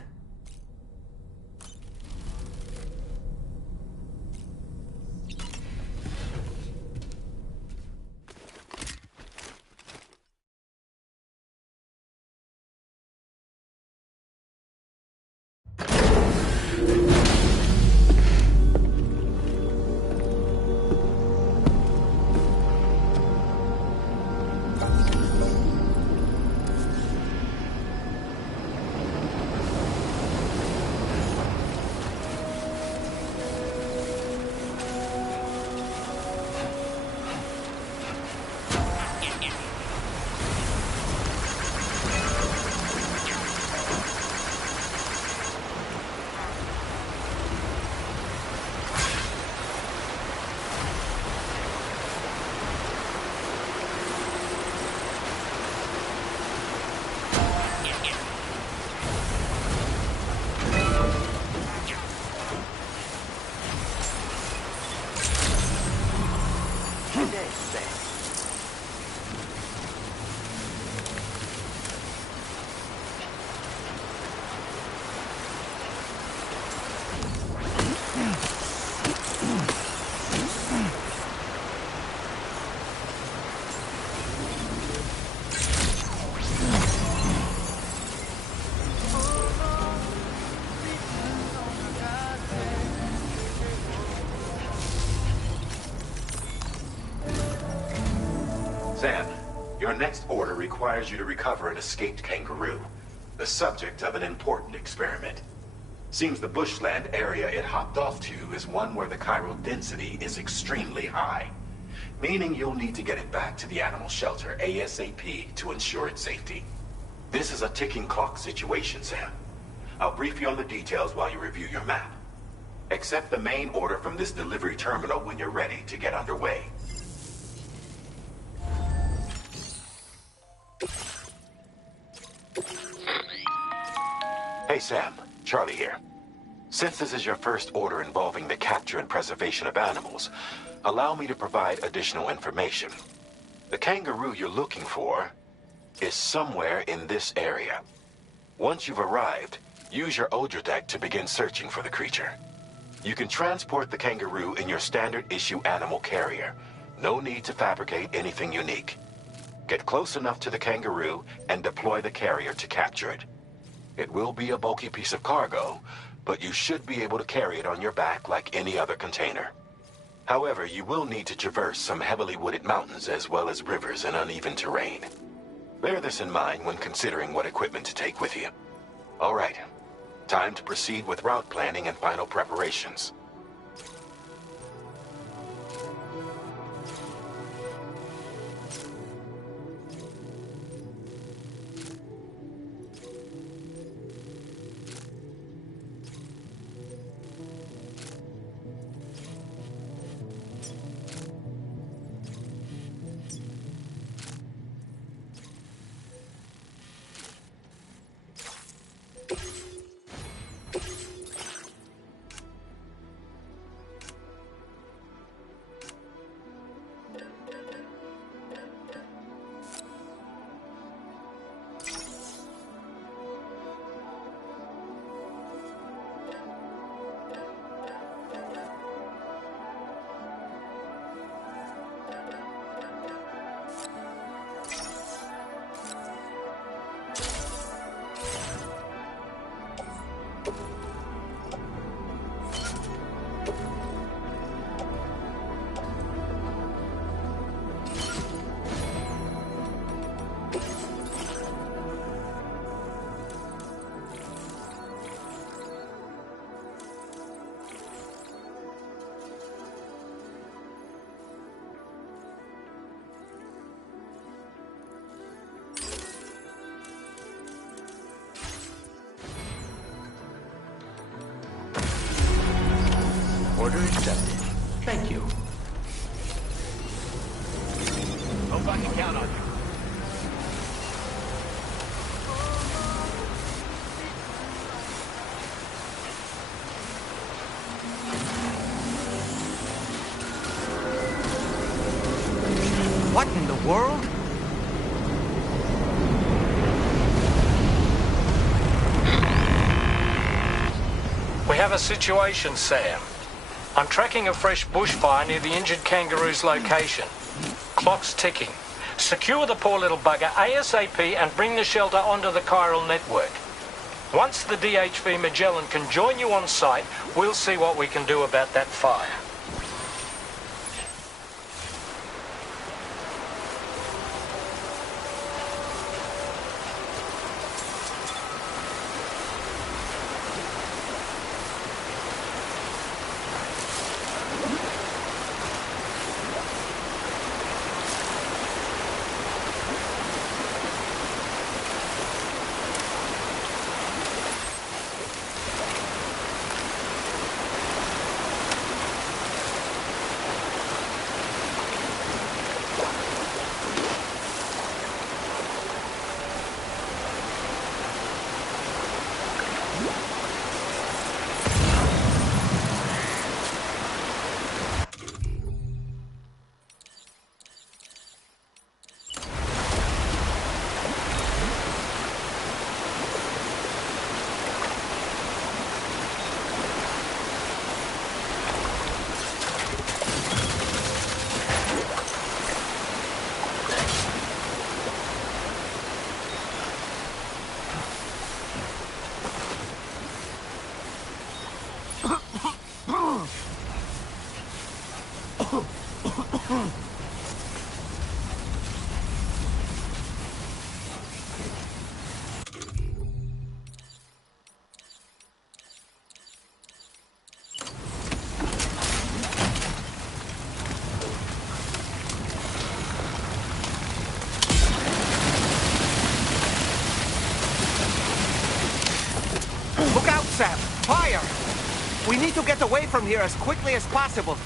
Sam, your next order requires you to recover an escaped kangaroo, the subject of an important experiment. Seems the bushland area it hopped off to is one where the chiral density is extremely high, meaning you'll need to get it back to the animal shelter ASAP to ensure its safety. This is a ticking clock situation, Sam. I'll brief you on the details while you review your map. Accept the main order from this delivery terminal when you're ready to get underway. Hey Sam, Charlie here. Since this is your first order involving the capture and preservation of animals, allow me to provide additional information. The kangaroo you're looking for is somewhere in this area. Once you've arrived, use your Odra deck to begin searching for the creature. You can transport the kangaroo in your standard issue animal carrier. No need to fabricate anything unique. Get close enough to the kangaroo and deploy the carrier to capture it. It will be a bulky piece of cargo, but you should be able to carry it on your back like any other container. However, you will need to traverse some heavily wooded mountains as well as rivers and uneven terrain. Bear this in mind when considering what equipment to take with you. All right, time to proceed with route planning and final preparations. Order accepted. Thank you. Hope I can count on you. What in the world? We have a situation, Sam. I'm tracking a fresh bushfire near the injured kangaroo's location. Clock's ticking. Secure the poor little bugger ASAP and bring the shelter onto the chiral network. Once the DHV Magellan can join you on site, we'll see what we can do about that fire. Look out, Sam! Fire! We need to get away from here as quickly as possible.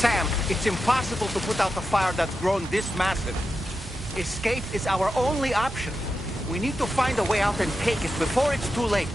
Sam, it's impossible to put out a fire that's grown this massive. Escape is our only option. We need to find a way out and take it before it's too late.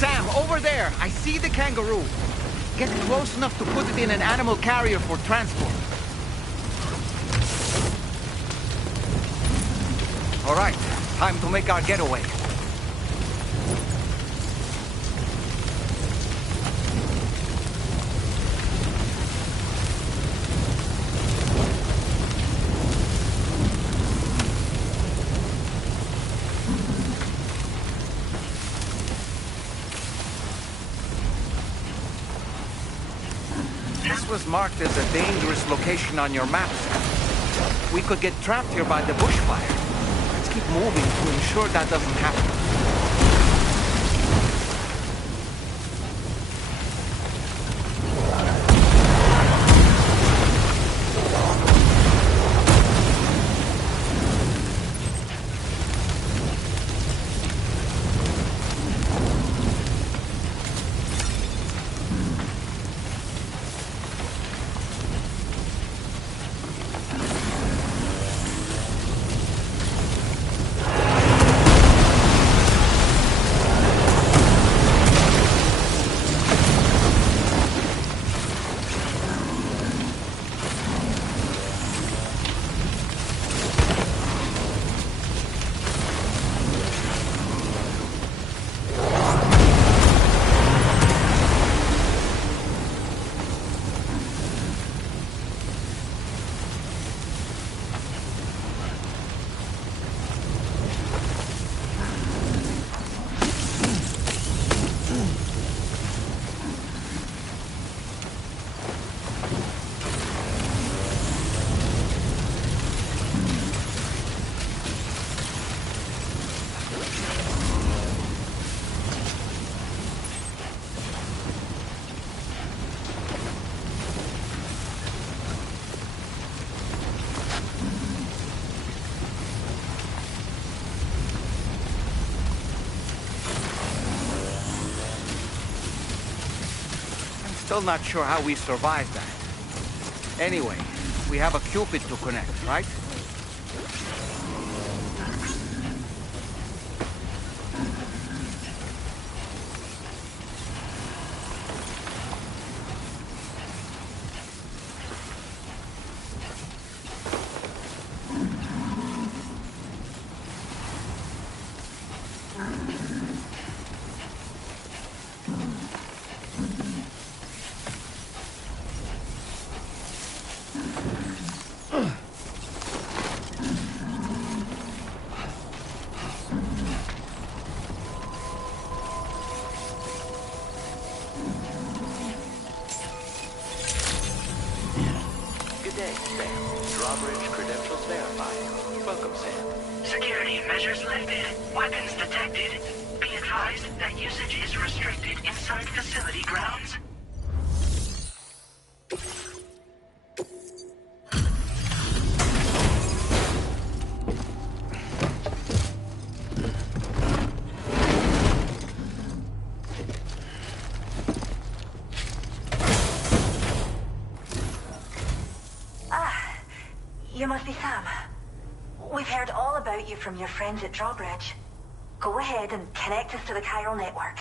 Sam, over there! I see the kangaroo! Get close enough to put it in an animal carrier for transport. All right, time to make our getaway. This was marked as a dangerous location on your map, Sam. We could get trapped here by the bushfire. Let's keep moving to ensure that doesn't happen. Still not sure how we survived that. Anyway, we have a Cupid to connect, right? Good day, Sam. Drawbridge credentials verified. Welcome, Sam. Security measures lifted. Weapons detected. Be advised that usage is restricted inside facility grounds. You must be Sam. We've heard all about you from your friends at Drawbridge. Go ahead and connect us to the chiral network.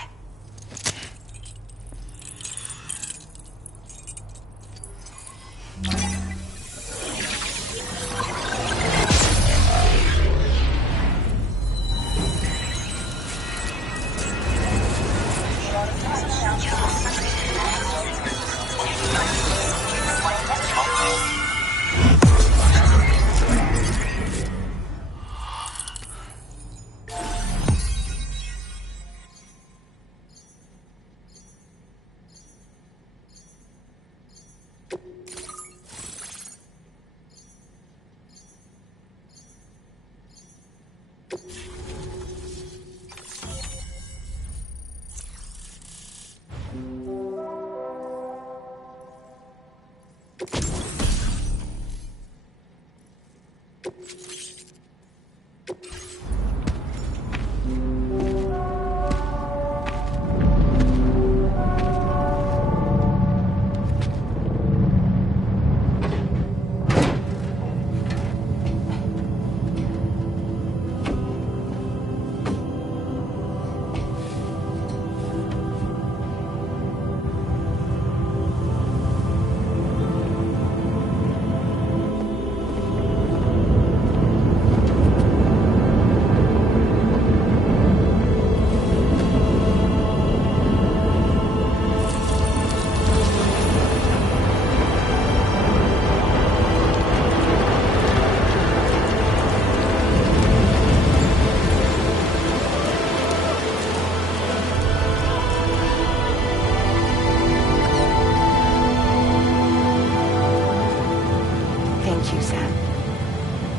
Thank you, Sam.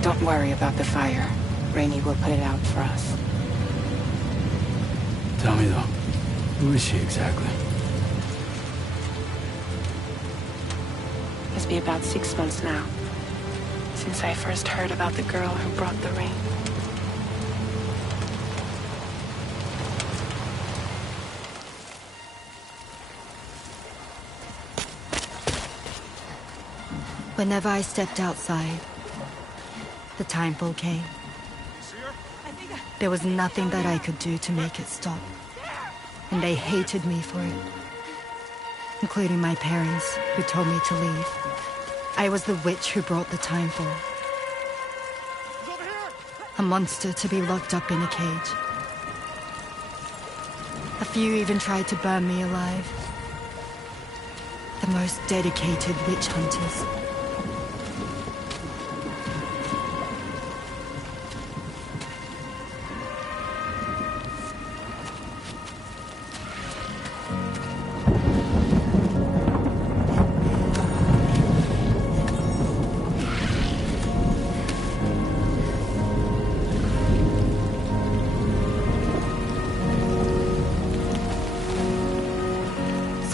Don't worry about the fire. Rainey will put it out for us. Tell me though, who is she exactly? Must be about 6 months now, since I first heard about the girl who brought the rain. Whenever I stepped outside, the timefall came. There was nothing that I could do to make it stop. And they hated me for it. Including my parents, who told me to leave. I was the witch who brought the timefall. A monster to be locked up in a cage. A few even tried to burn me alive. The most dedicated witch hunters.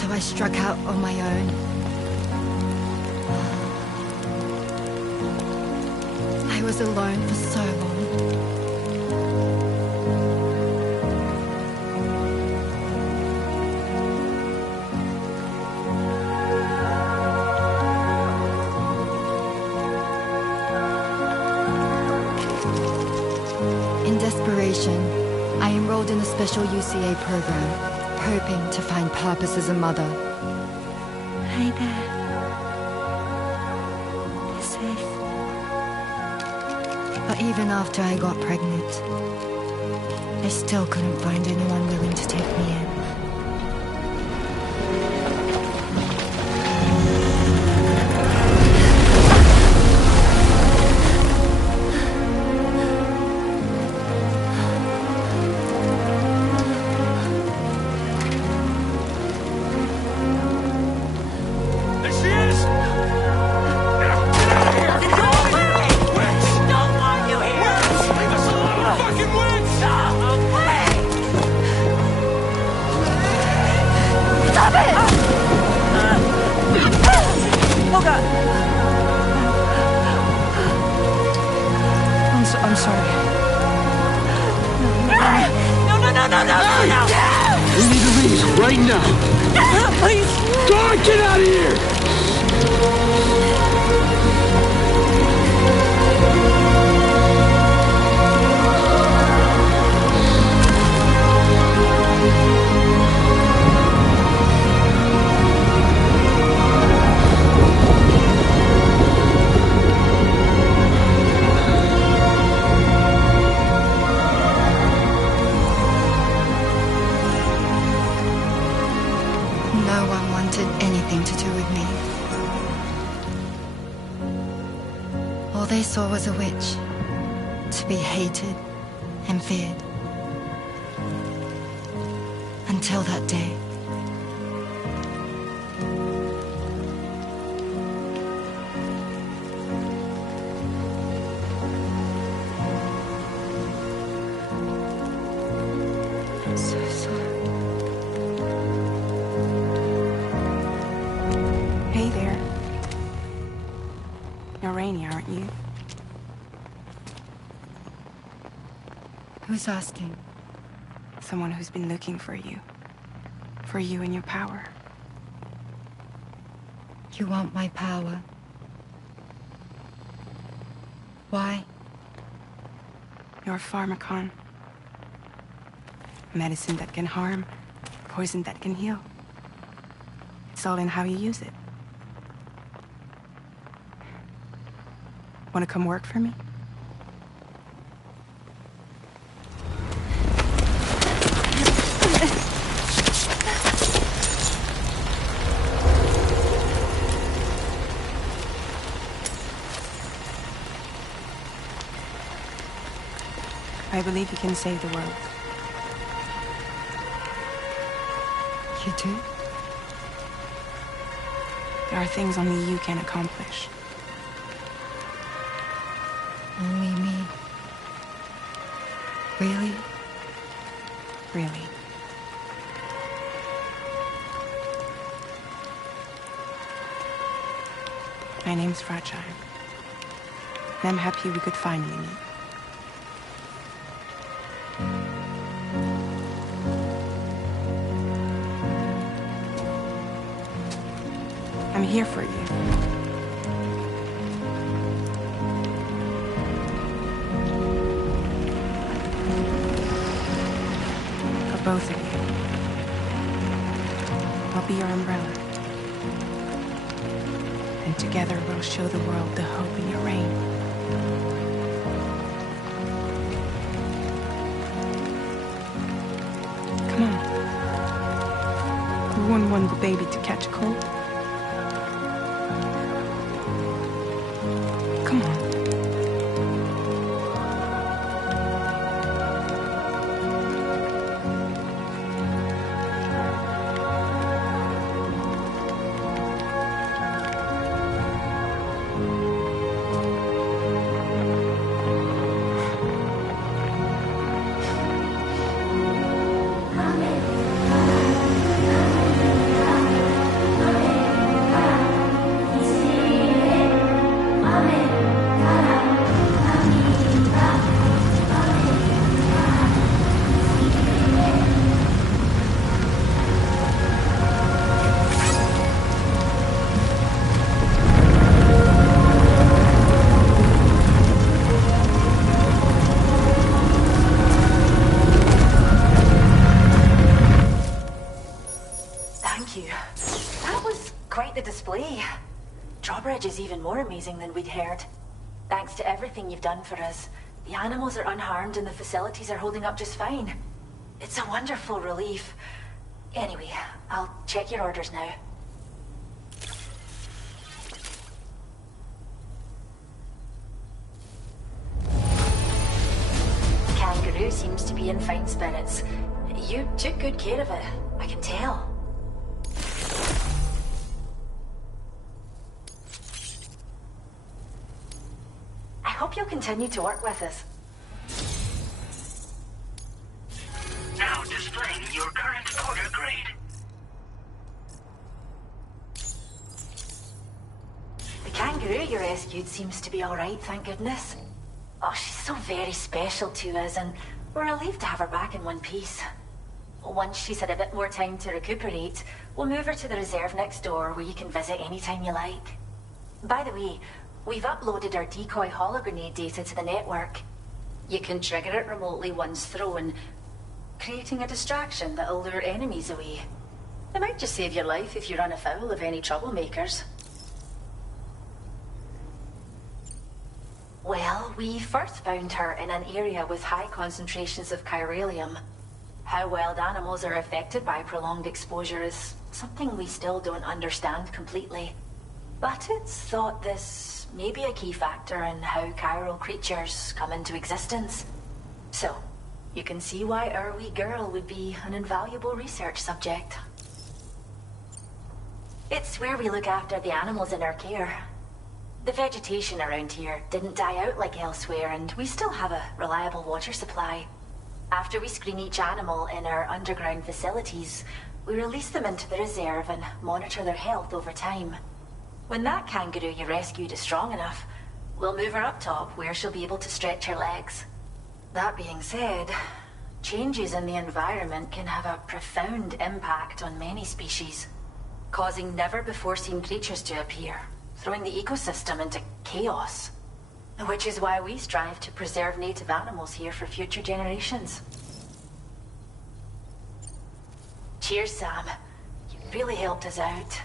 I struck out on my own. I was alone for so long. enrolled in a special UCA program, hoping to find purpose as a mother. Hey there. You're safe. But even after I got pregnant, I still couldn't find anyone willing to take me in. I'm sorry. No! We need to leave right now. Please. God, get out of here! No one wanted anything to do with me. All they saw was a witch, to be hated and feared. Until that day. I'm so sorry. Hey there. You're Rainey, aren't you? Who's asking? Someone who's been looking for you. For you and your power. You want my power? Why? You're a pharmacon. Medicine that can harm, poison that can heal. It's all in how you use it. Want to come work for me? I believe you can save the world. You do? There are things only you can accomplish. Only me. Really? Really. My name's Fragile. And I'm happy we could finally meet. I'm here for you. For both of you. I'll be your umbrella. And together we'll show the world the hope in your reign. Come on. We wouldn't want the baby to catch a cold. Come on. Thank you. That was quite the display. Drawbridge is even more amazing than we'd heard. Thanks to everything you've done for us, the animals are unharmed and the facilities are holding up just fine. It's a wonderful relief. Anyway, I'll check your orders now. Kangaroo seems to be in fine spirits. You took good care of it, I can tell. I hope you'll continue to work with us. Now displaying your current order grade. The kangaroo you rescued seems to be alright, thank goodness. Oh, she's so very special to us, and we're relieved to have her back in one piece. Once she's had a bit more time to recuperate, we'll move her to the reserve next door where you can visit anytime you like. By the way, we've uploaded our decoy hologrenade data to the network. You can trigger it remotely once thrown, creating a distraction that'll lure enemies away. It might just save your life if you run afoul of any troublemakers. Well, we first found her in an area with high concentrations of chiralium. How wild animals are affected by prolonged exposure is something we still don't understand completely. But it's thought this may be a key factor in how chiral creatures come into existence. So, you can see why our wee girl would be an invaluable research subject. It's where we look after the animals in our care. The vegetation around here didn't die out like elsewhere, and we still have a reliable water supply. After we screen each animal in our underground facilities, we release them into the reserve and monitor their health over time. When that kangaroo you rescued is strong enough, we'll move her up top where she'll be able to stretch her legs. That being said, changes in the environment can have a profound impact on many species, causing never-before-seen creatures to appear, throwing the ecosystem into chaos. Which is why we strive to preserve native animals here for future generations. Cheers, Sam. You really helped us out.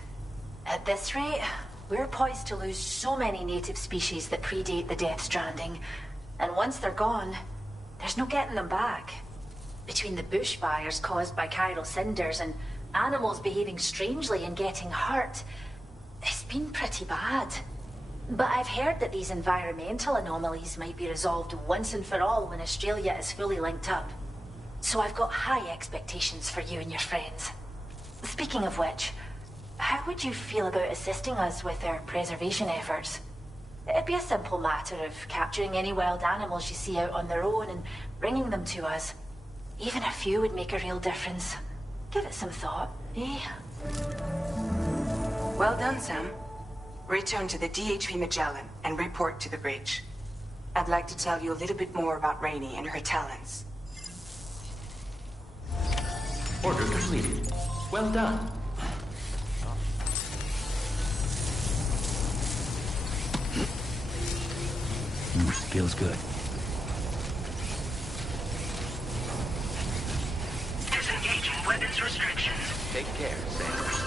At this rate, we're poised to lose so many native species that predate the Death Stranding. And once they're gone, there's no getting them back. Between the bushfires caused by chiral cinders and animals behaving strangely and getting hurt, it's been pretty bad. But I've heard that these environmental anomalies might be resolved once and for all when Australia is fully linked up. So I've got high expectations for you and your friends. Speaking of which, how would you feel about assisting us with our preservation efforts? It'd be a simple matter of capturing any wild animals you see out on their own and bringing them to us. Even a few would make a real difference. Give it some thought, eh? Well done, Sam. Return to the DHV Magellan and report to the bridge. I'd like to tell you a little bit more about Rainey and her talents. Order completed. Well done. Feels good. Disengaging weapons restrictions. Take care, Sam.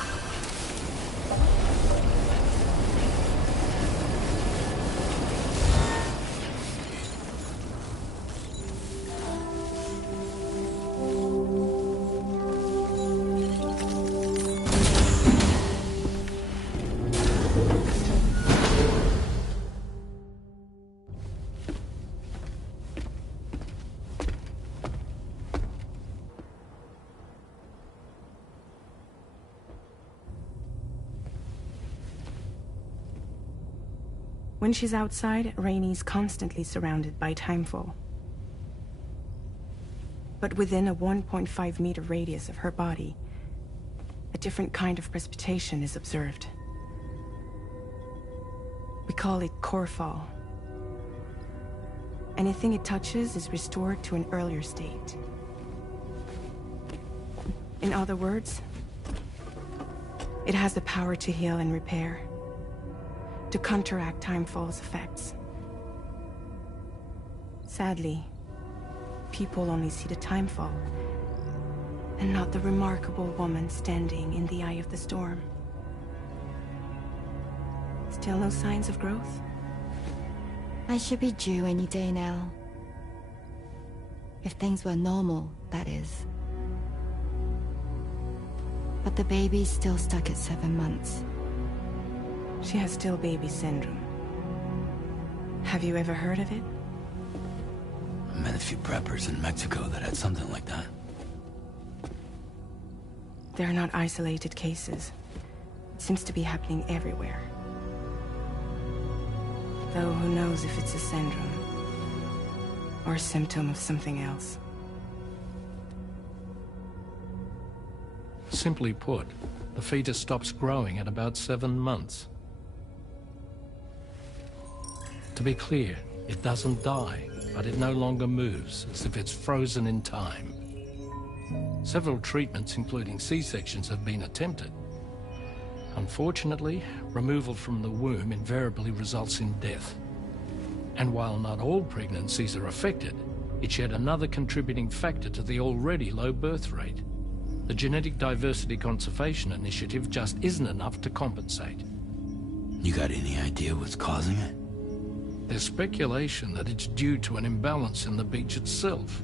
When she's outside, Rainey's constantly surrounded by timefall. But within a 1.5-meter radius of her body, a different kind of precipitation is observed. We call it core fall. Anything it touches is restored to an earlier state. In other words, it has the power to heal and repair, to counteract timefall's effects. Sadly, people only see the timefall, And not the remarkable woman standing in the eye of the storm. Still no signs of growth? I should be due any day now. If things were normal, that is. But the baby's still stuck at 7 months. She has still baby syndrome. Have you ever heard of it? I met a few preppers in Mexico that had something like that. They're not isolated cases. It seems to be happening everywhere. Though who knows if it's a syndrome or a symptom of something else. Simply put, the fetus stops growing at about 7 months. To be clear, it doesn't die, but it no longer moves, as if it's frozen in time. Several treatments, including C-sections, have been attempted. Unfortunately, removal from the womb invariably results in death. And while not all pregnancies are affected, it's yet another contributing factor to the already low birth rate. The Genetic Diversity Conservation Initiative just isn't enough to compensate. You got any idea what's causing it? There's speculation that it's due to an imbalance in the beach itself.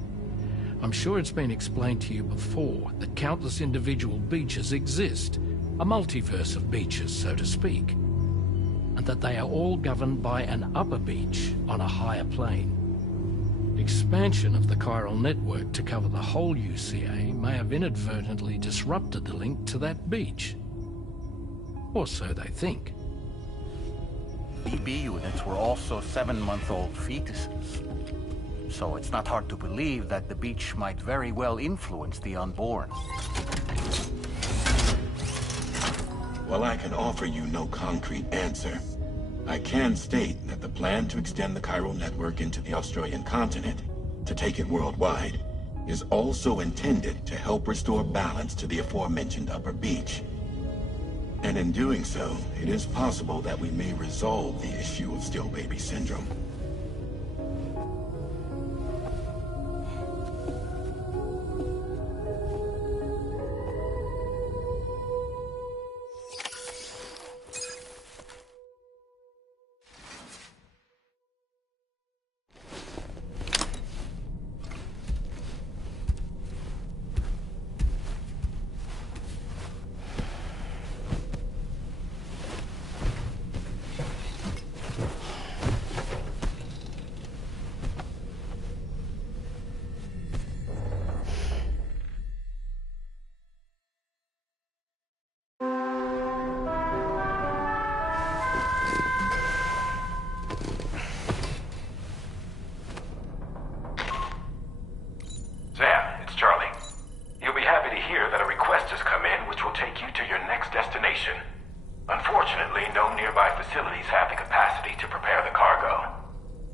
I'm sure it's been explained to you before that countless individual beaches exist, a multiverse of beaches, so to speak, and that they are all governed by an upper beach on a higher plane. Expansion of the chiral network to cover the whole UCA may have inadvertently disrupted the link to that beach. Or so they think. BB units were also 7-month-old fetuses. So it's not hard to believe that the beach might very well influence the unborn. While I can offer you no concrete answer, I can state that the plan to extend the chiral network into the Australian continent, to take it worldwide, is also intended to help restore balance to the aforementioned upper beach. And in doing so, it is possible that we may resolve the issue of still baby syndrome. Unfortunately, no nearby facilities have the capacity to prepare the cargo.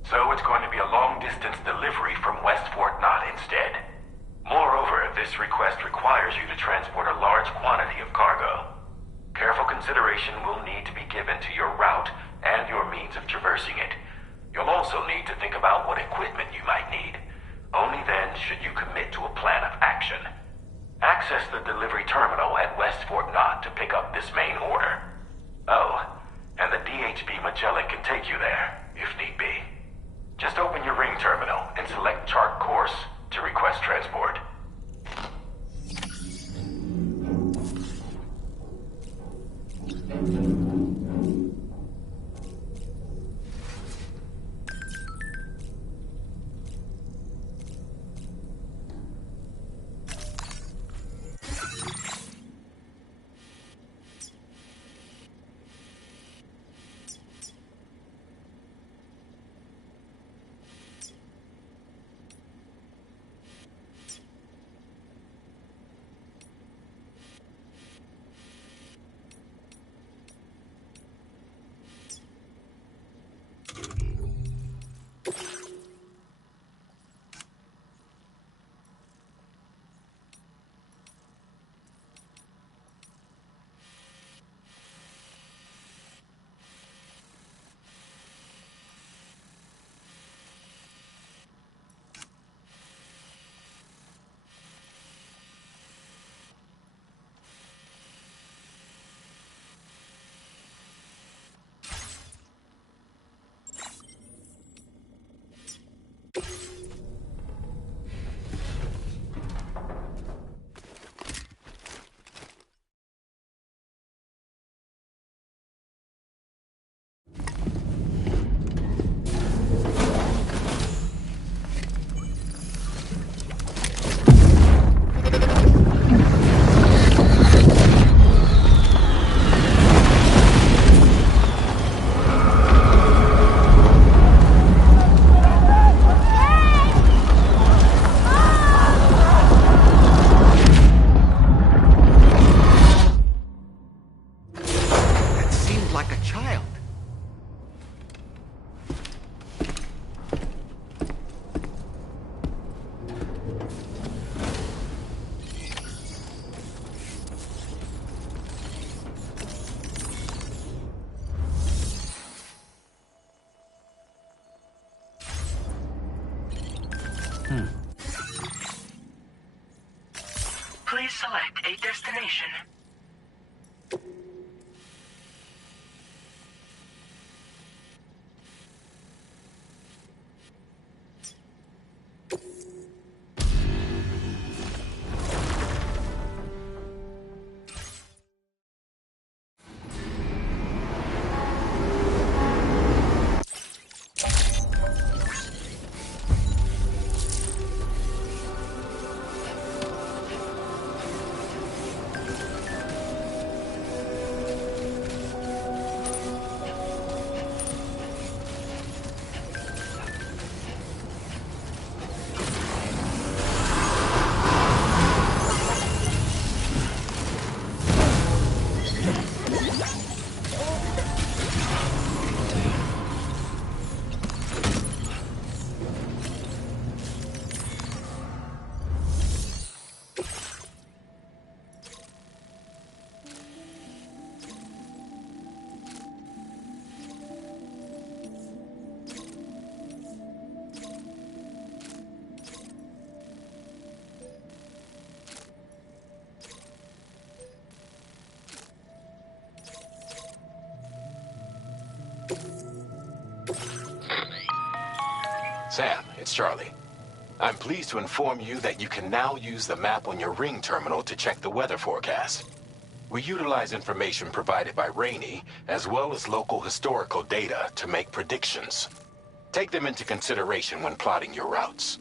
So it's going to be a long-distance delivery from West Fort Knott instead. Moreover, this request requires you to transport a large quantity of cargo. Careful consideration will need to be given to your route and your means of traversing it. You'll also need to think about what equipment you might need. Only then should you commit to a plan of action. Access the delivery terminal at West Fort Knott to pick up this main order. Oh, and the DHB Magellan can take you there, if need be. Just open your ring terminal and select chart course to request transport. like a child. Please select a destination. Sam, it's Charlie. I'm pleased to inform you that you can now use the map on your Ring terminal to check the weather forecast. We utilize information provided by Rainey, as well as local historical data, to make predictions. Take them into consideration when plotting your routes.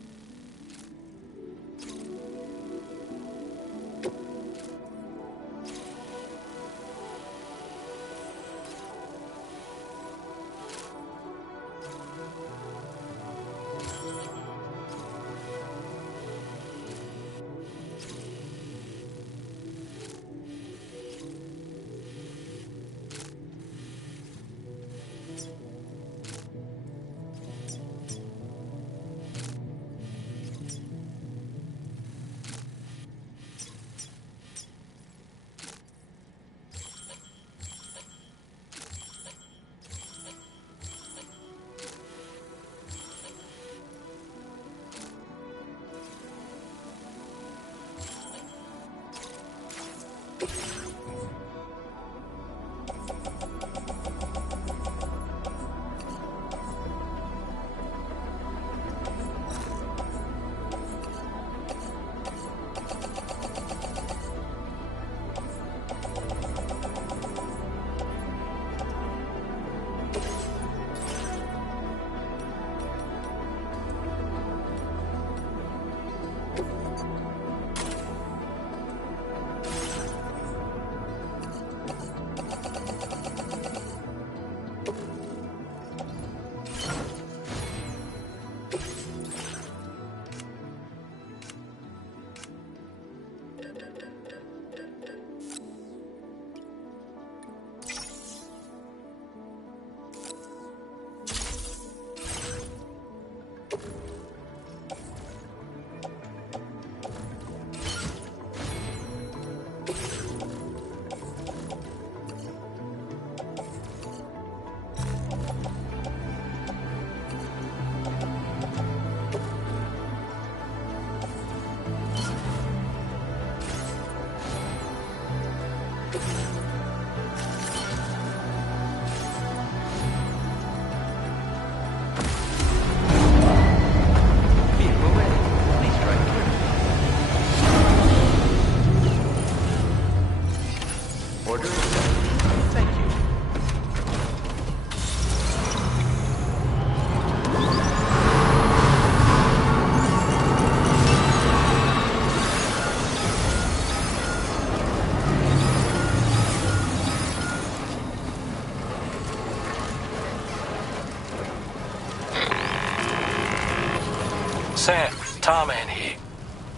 Sam, Tarman here.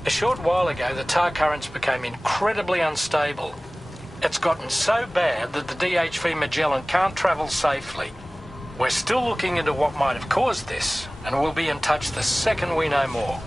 A short while ago, the tar currents became incredibly unstable. It's gotten so bad that the DHV Magellan can't travel safely. We're still looking into what might have caused this, and we'll be in touch the second we know more.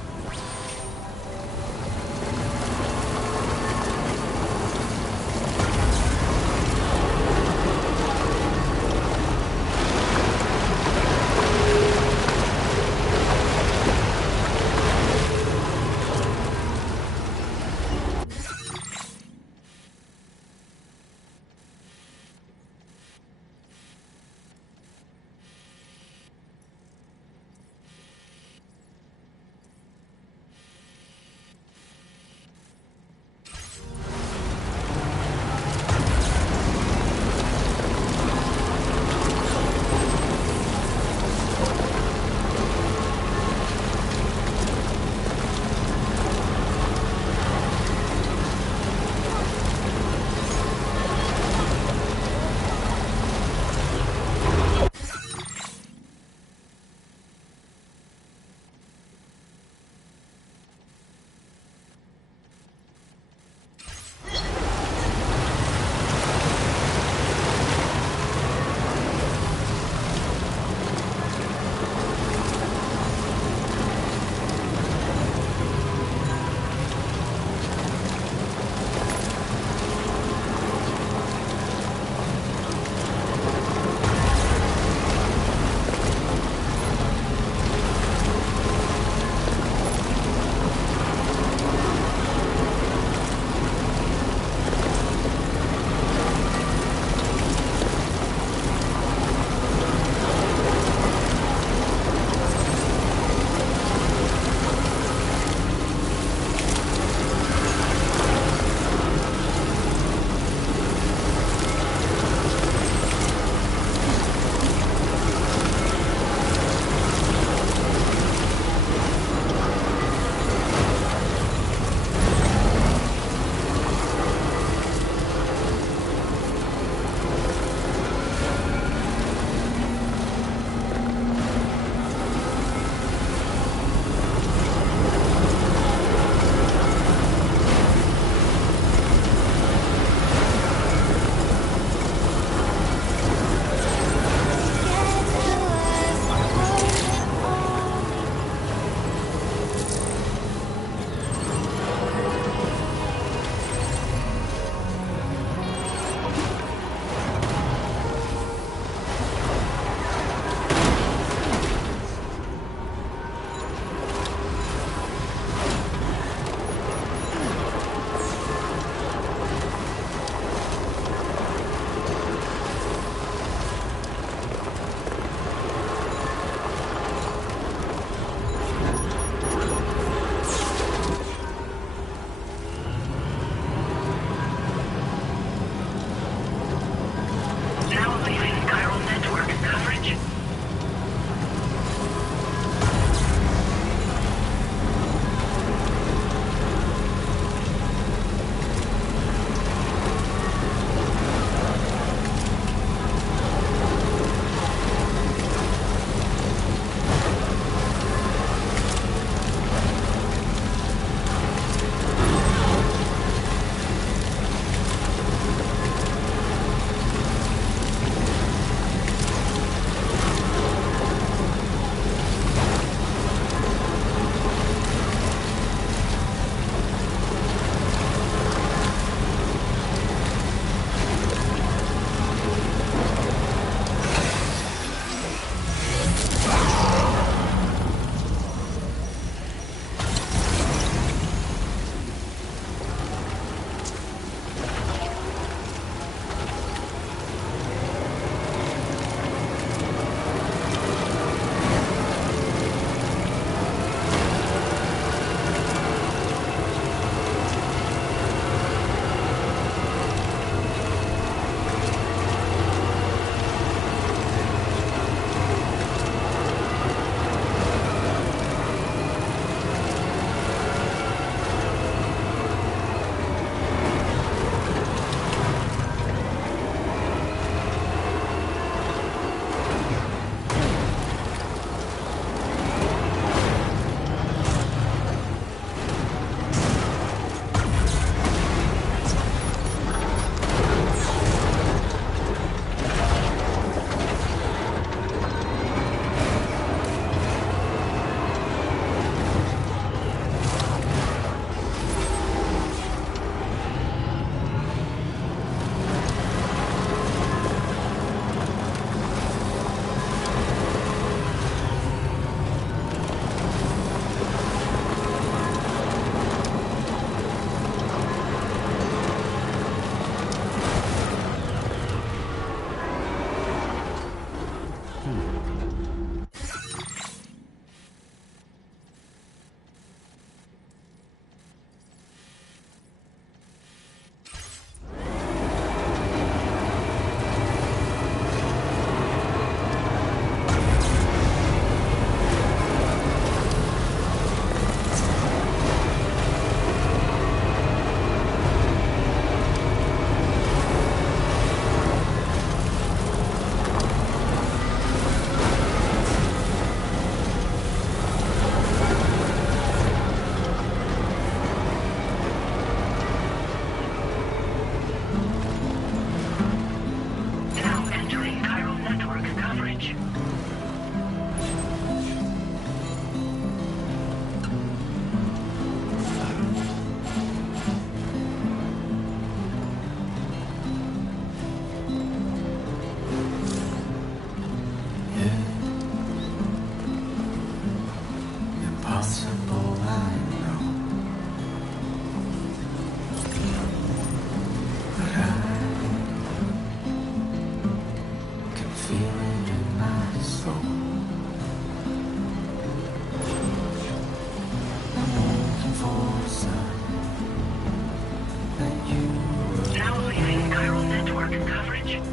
damage.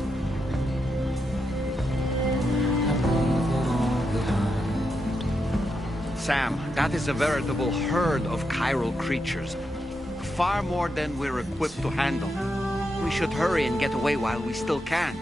Sam, that is a veritable herd of chiral creatures. Far more than we're equipped to handle. We should hurry and get away while we still can.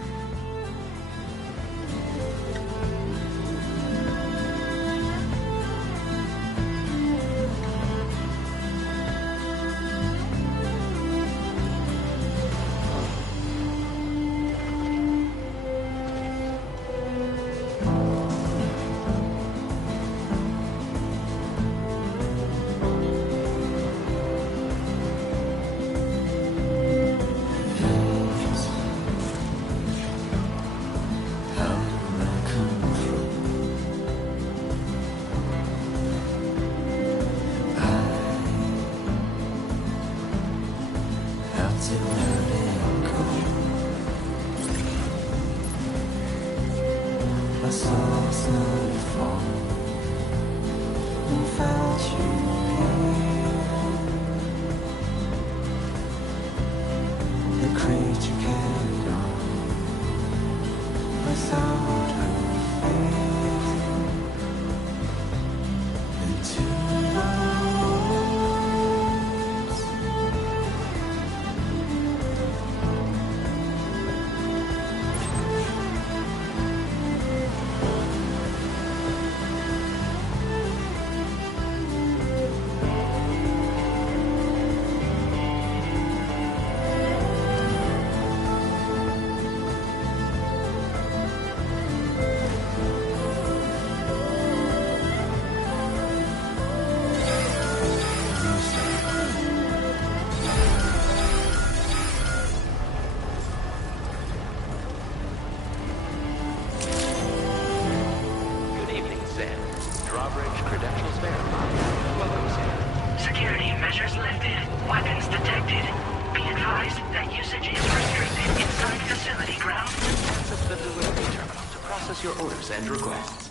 And requests.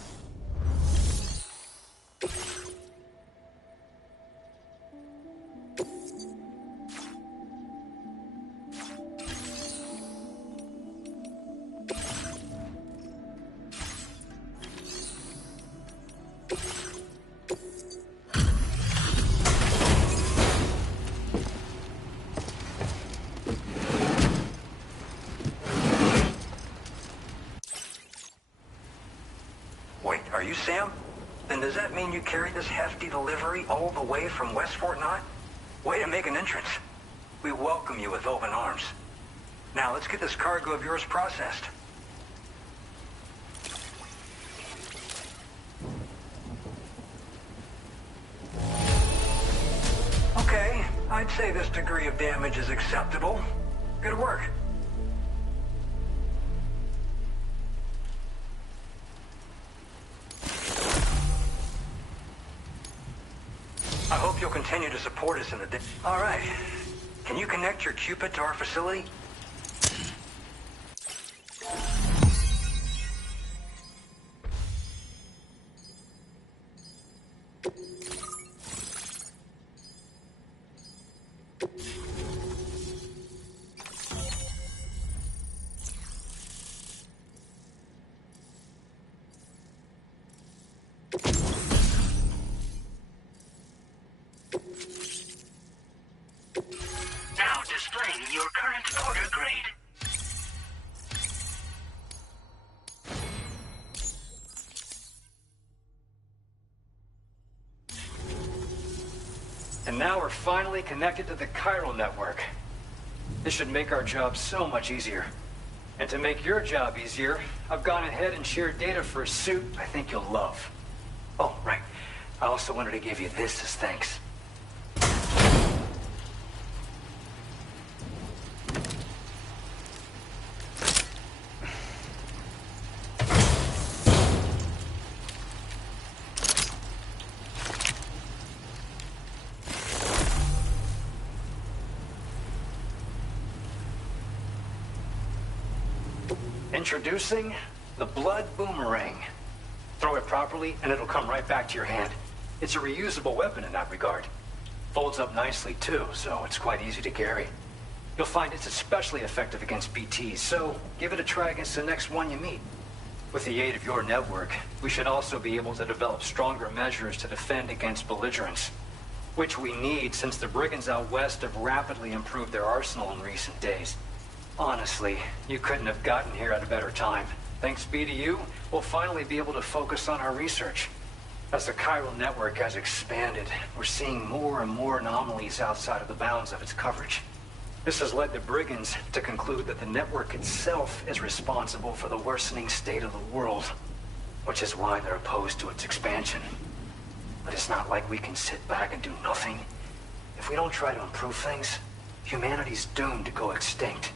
Are you Sam? Then does that mean you carried this hefty delivery all the way from West Fort Knott? Way to make an entrance. We welcome you with open arms. Now let's get this cargo of yours processed. Okay, I'd say this degree of damage is acceptable. Good work. I hope you'll continue to support us in the day. All right. Can you connect your Cupid to our facility? Now displaying your current order grade. And now we're finally connected to the chiral network. This should make our job so much easier. And to make your job easier, I've gone ahead and shared data for a suit I think you'll love. Oh, right. I also wanted to give you this as thanks. Introducing the Blood Boomerang. Throw it properly and it'll come right back to your hand. It's a reusable weapon in that regard. Folds up nicely too, so it's quite easy to carry. You'll find it's especially effective against BTs, so give it a try against the next one you meet. With the aid of your network, we should also be able to develop stronger measures to defend against belligerents. Which we need since the brigands out west have rapidly improved their arsenal in recent days. Honestly, you couldn't have gotten here at a better time. Thanks be to you, we'll finally be able to focus on our research. As the chiral network has expanded, we're seeing more and more anomalies outside of the bounds of its coverage. This has led the brigands to conclude that the network itself is responsible for the worsening state of the world, which is why they're opposed to its expansion. But it's not like we can sit back and do nothing. If we don't try to improve things, humanity's doomed to go extinct.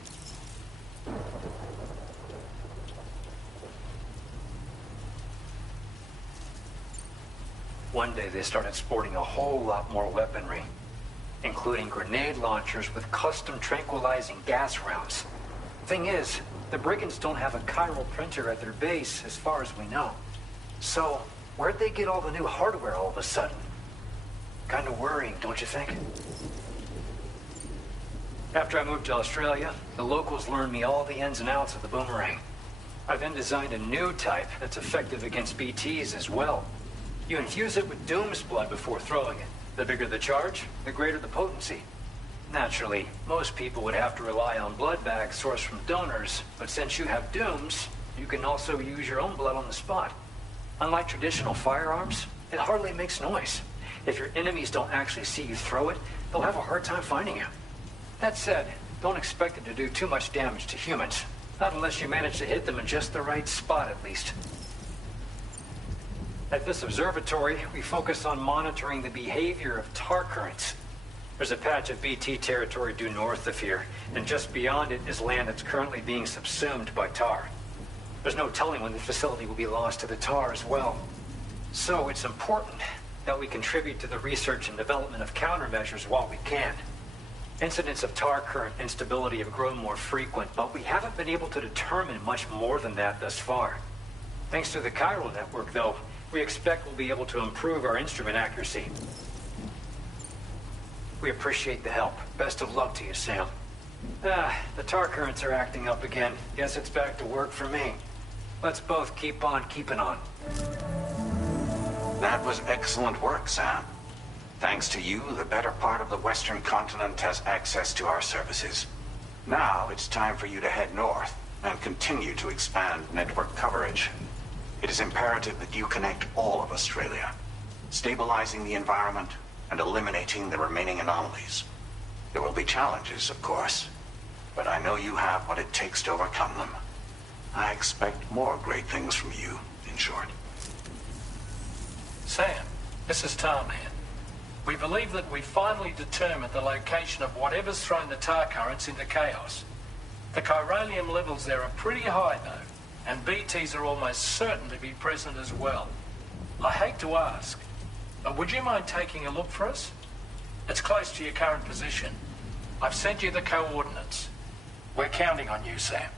One day they started sporting a whole lot more weaponry, including grenade launchers with custom tranquilizing gas rounds. Thing is, the brigands don't have a chiral printer at their base as far as we know. So, where'd they get all the new hardware all of a sudden? Kind of worrying, don't you think? After I moved to Australia, the locals learned me all the ins and outs of the boomerang. I then designed a new type that's effective against BTs as well. You infuse it with Doom's blood before throwing it. The bigger the charge, the greater the potency. Naturally, most people would have to rely on blood bags sourced from donors, but since you have Dooms, you can also use your own blood on the spot. Unlike traditional firearms, it hardly makes noise. If your enemies don't actually see you throw it, they'll have a hard time finding you. That said, don't expect it to do too much damage to humans. Not unless you manage to hit them in just the right spot, at least. At this observatory, we focus on monitoring the behavior of tar currents. There's a patch of BT territory due north of here, and just beyond it is land that's currently being subsumed by tar. There's no telling when the facility will be lost to the tar as well. So it's important that we contribute to the research and development of countermeasures while we can. Incidents of tar current instability have grown more frequent, but we haven't been able to determine much more than that thus far. Thanks to the chiral network, though, we expect we'll be able to improve our instrument accuracy. We appreciate the help. Best of luck to you, Sam. The tar currents are acting up again. Guess it's back to work for me. Let's both keep on keeping on. That was excellent work, Sam. Thanks to you, the better part of the Western continent has access to our services. Now it's time for you to head north and continue to expand network coverage. It is imperative that you connect all of Australia, stabilizing the environment and eliminating the remaining anomalies. There will be challenges, of course, but I know you have what it takes to overcome them. I expect more great things from you, in short. Sam, this is Tarman. We believe that we finally determined the location of whatever's thrown the tar currents into chaos. The chiralium levels there are pretty high, though, and BTs are almost certain to be present as well. I hate to ask, but would you mind taking a look for us? It's close to your current position. I've sent you the coordinates. We're counting on you, Sam.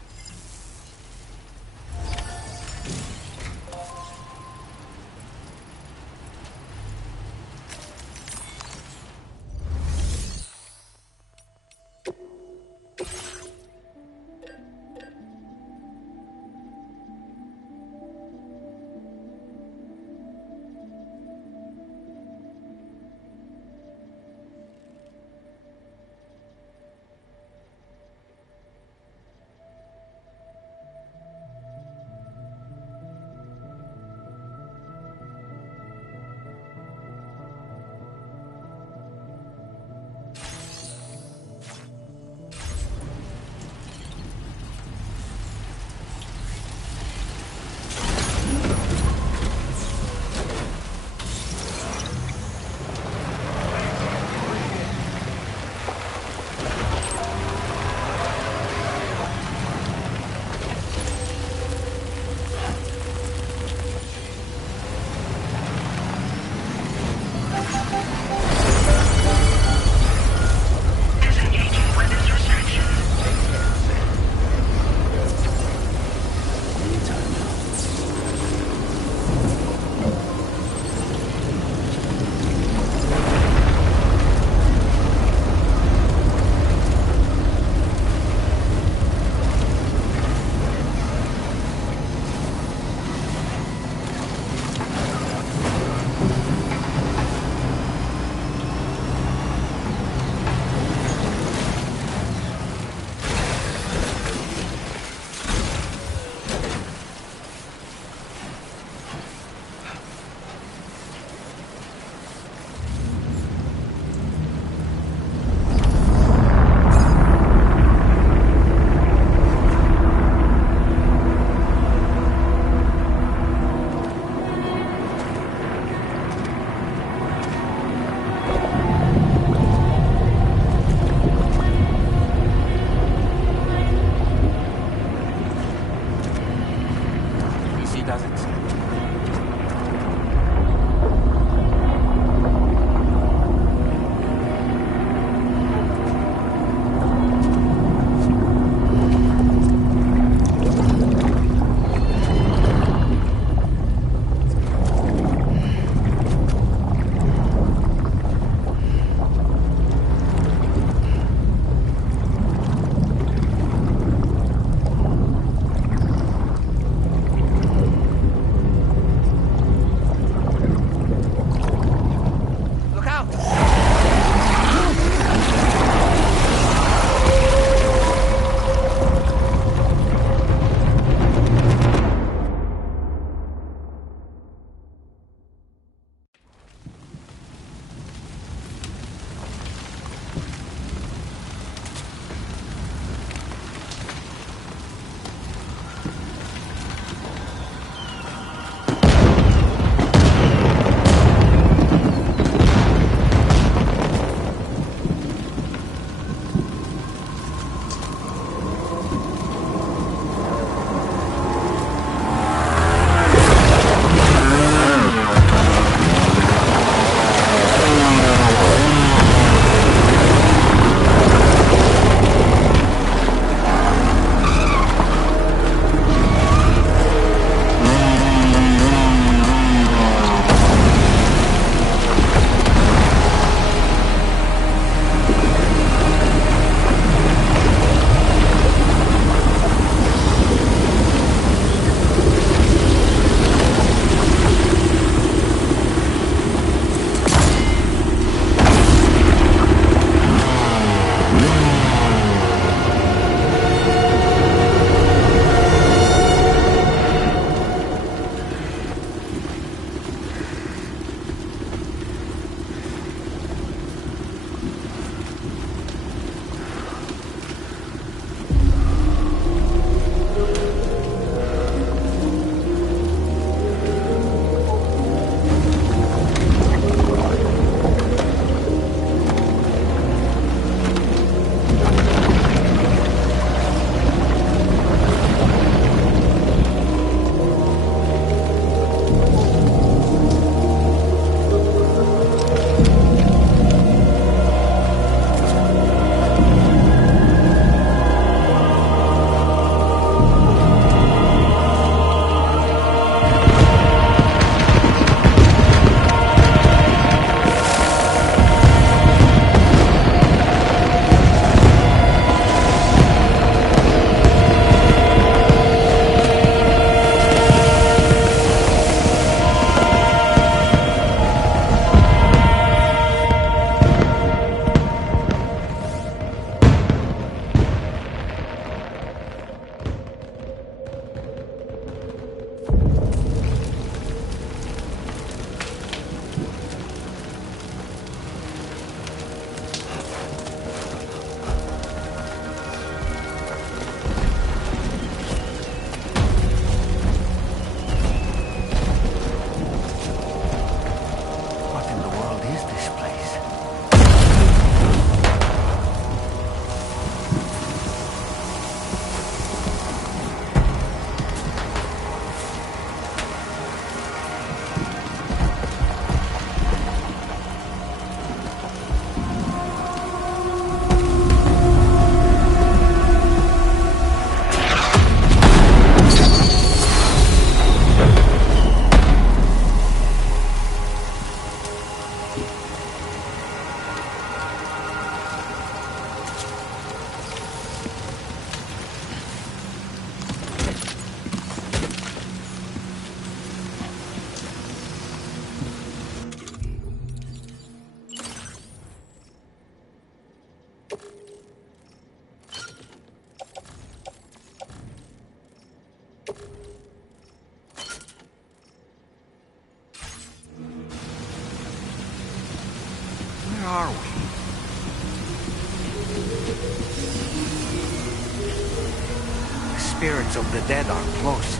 spirits of the dead are close.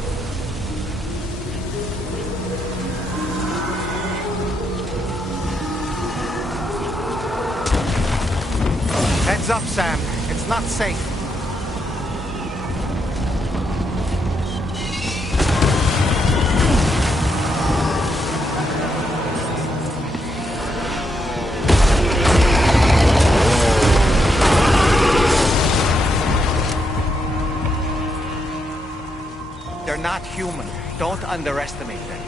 Heads up, Sam. It's not safe. They're not human. Don't underestimate them.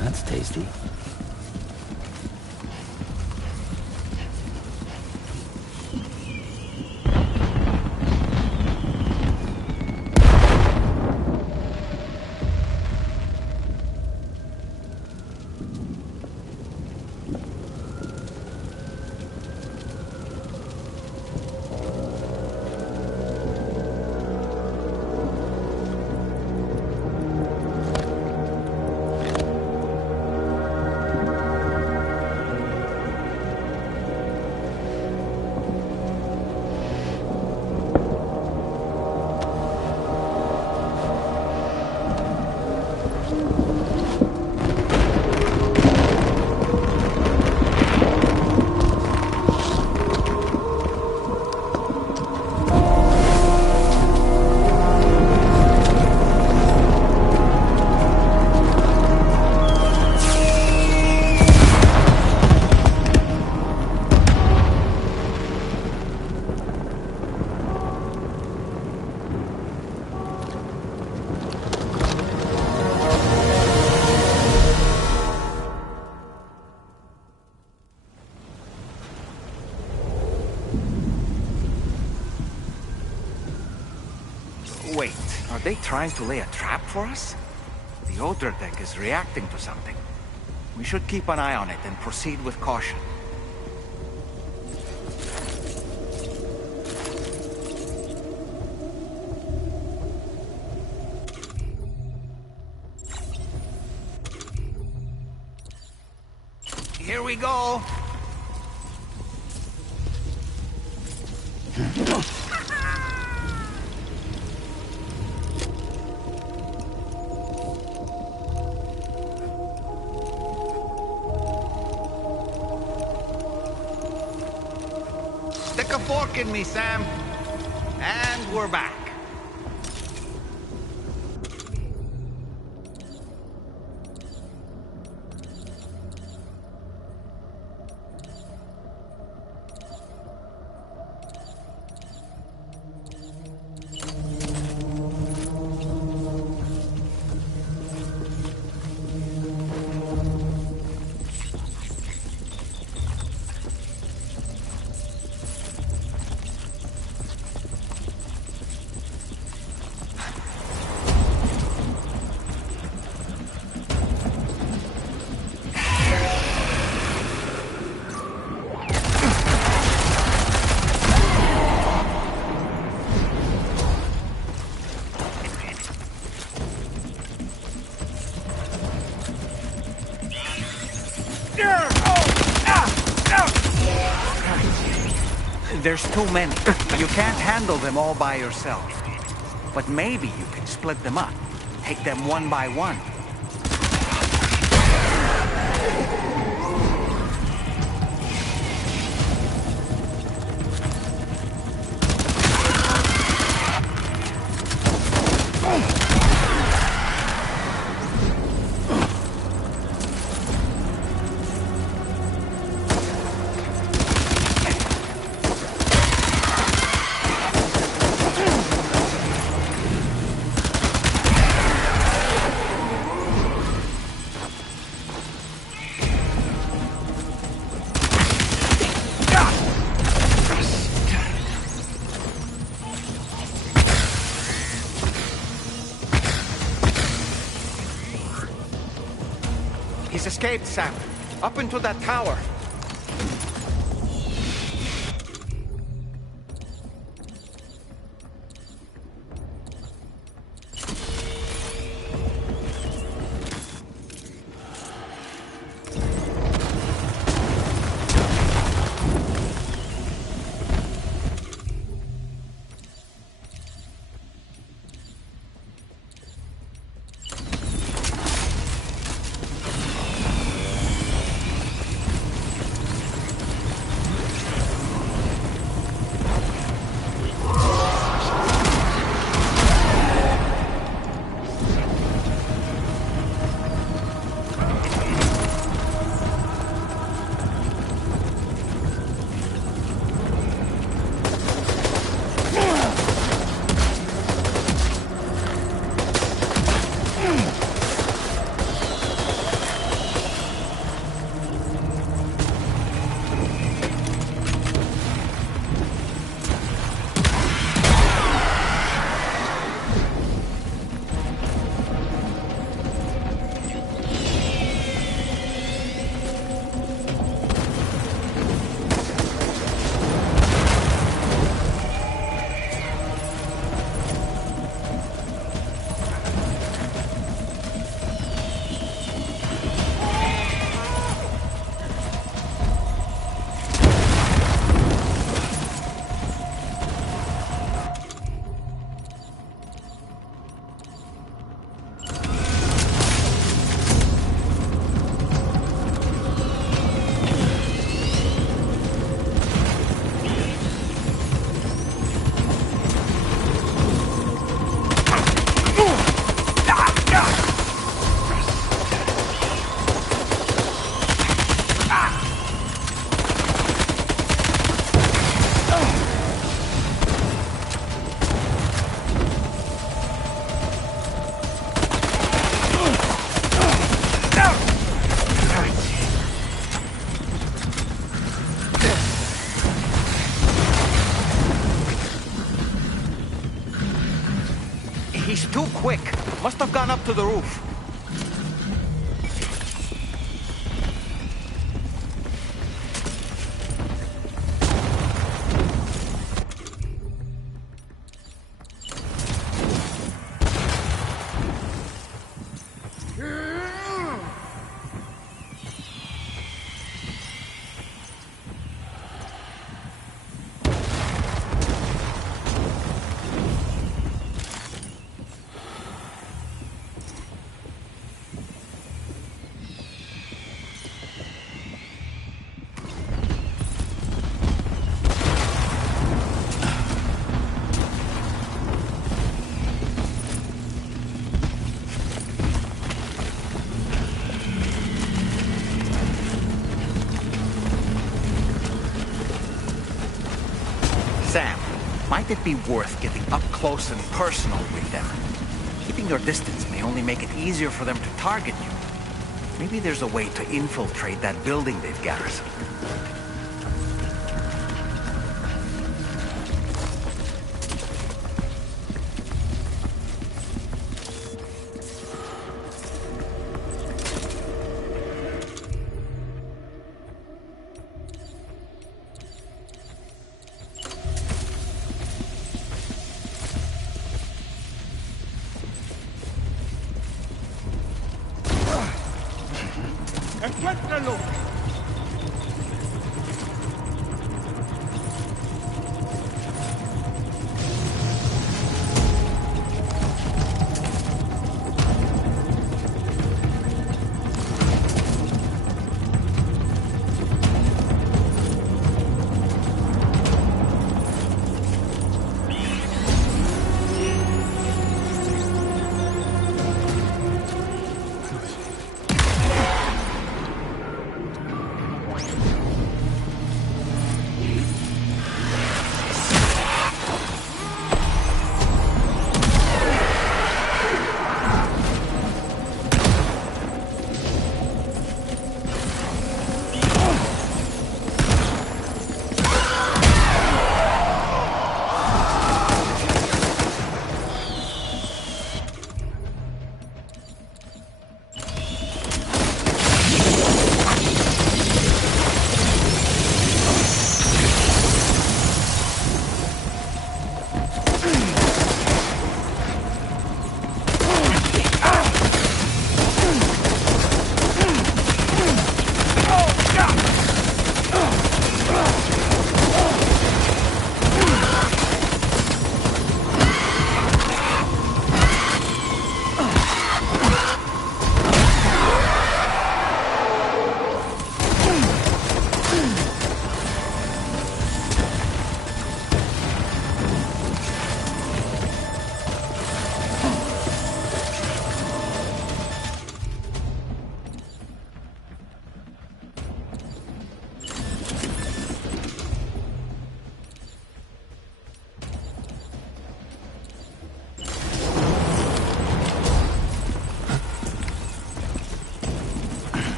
That's tasty. Wait, are they trying to lay a trap for us? The older deck is reacting to something. We should keep an eye on it and proceed with caution. Here we go! Stick a fork in me, Sam. And we're back. There's too many. You can't handle them all by yourself. But maybe you can split them up. Take them one by one. He's escaped, Sam. Up into that tower. He's too quick. Must have gone up to the roof. Sam, might it be worth getting up close and personal with them? Keeping your distance may only make it easier for them to target you. Maybe there's a way to infiltrate that building they've garrisoned. ¡Encuéntralo!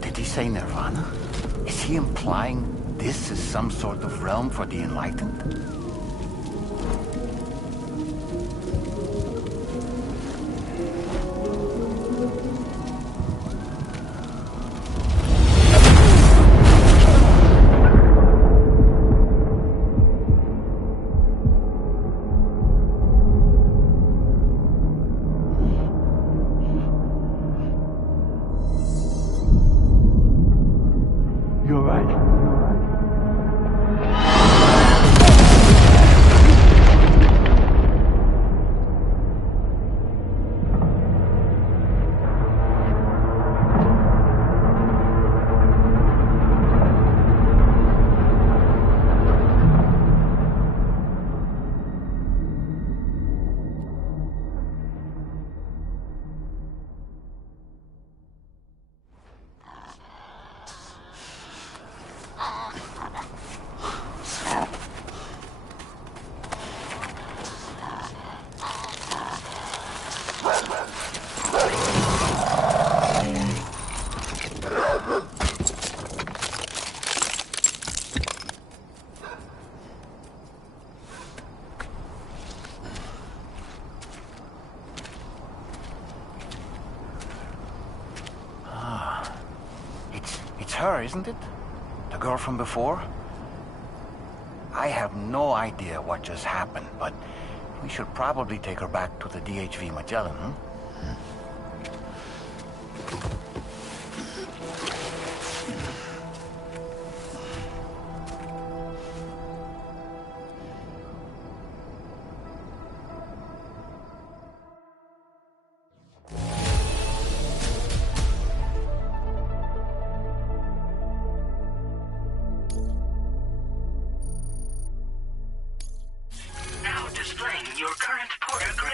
Did he say Nirvana? Is he implying this is some sort of realm for the enlightened? You're right. It's her, isn't it? The girl from before? I have no idea what just happened, but we should probably take her back to the DHV Magellan, huh? Now displaying your current porter grade.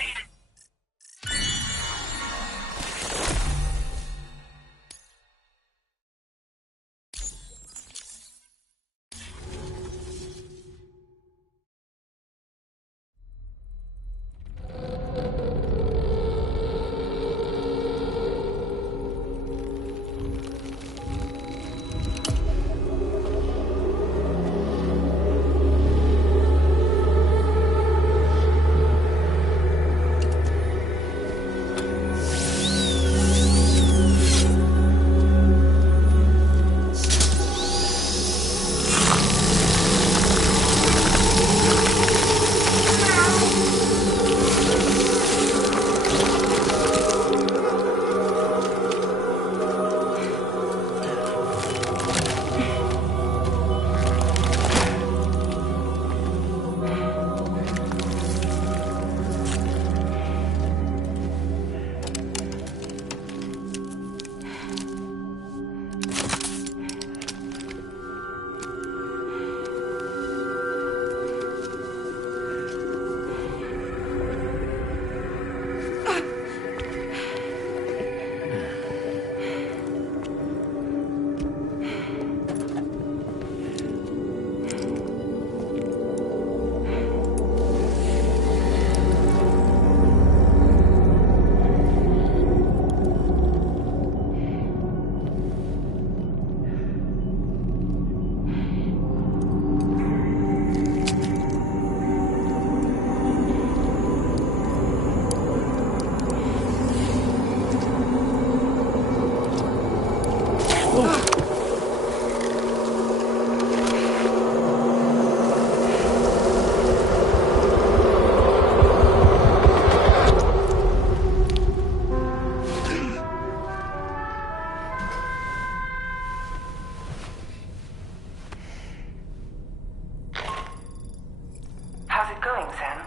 How's it going, Sam?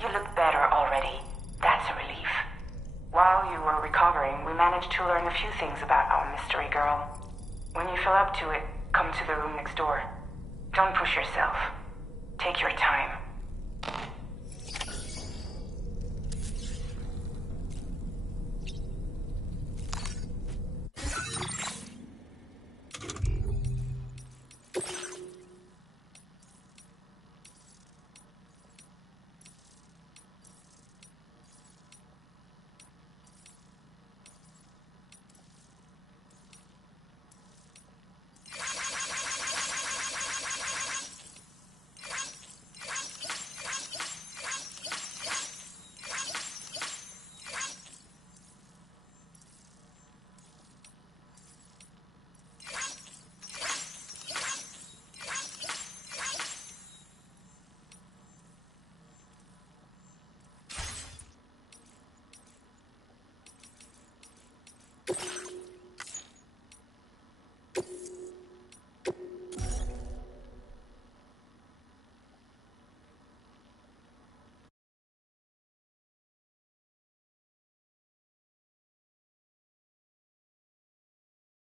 You look better already. That's a relief. While you were recovering, we managed to learn a few things about our mystery girl. When you feel up to it, come to the room next door. Don't push yourself. Take your time.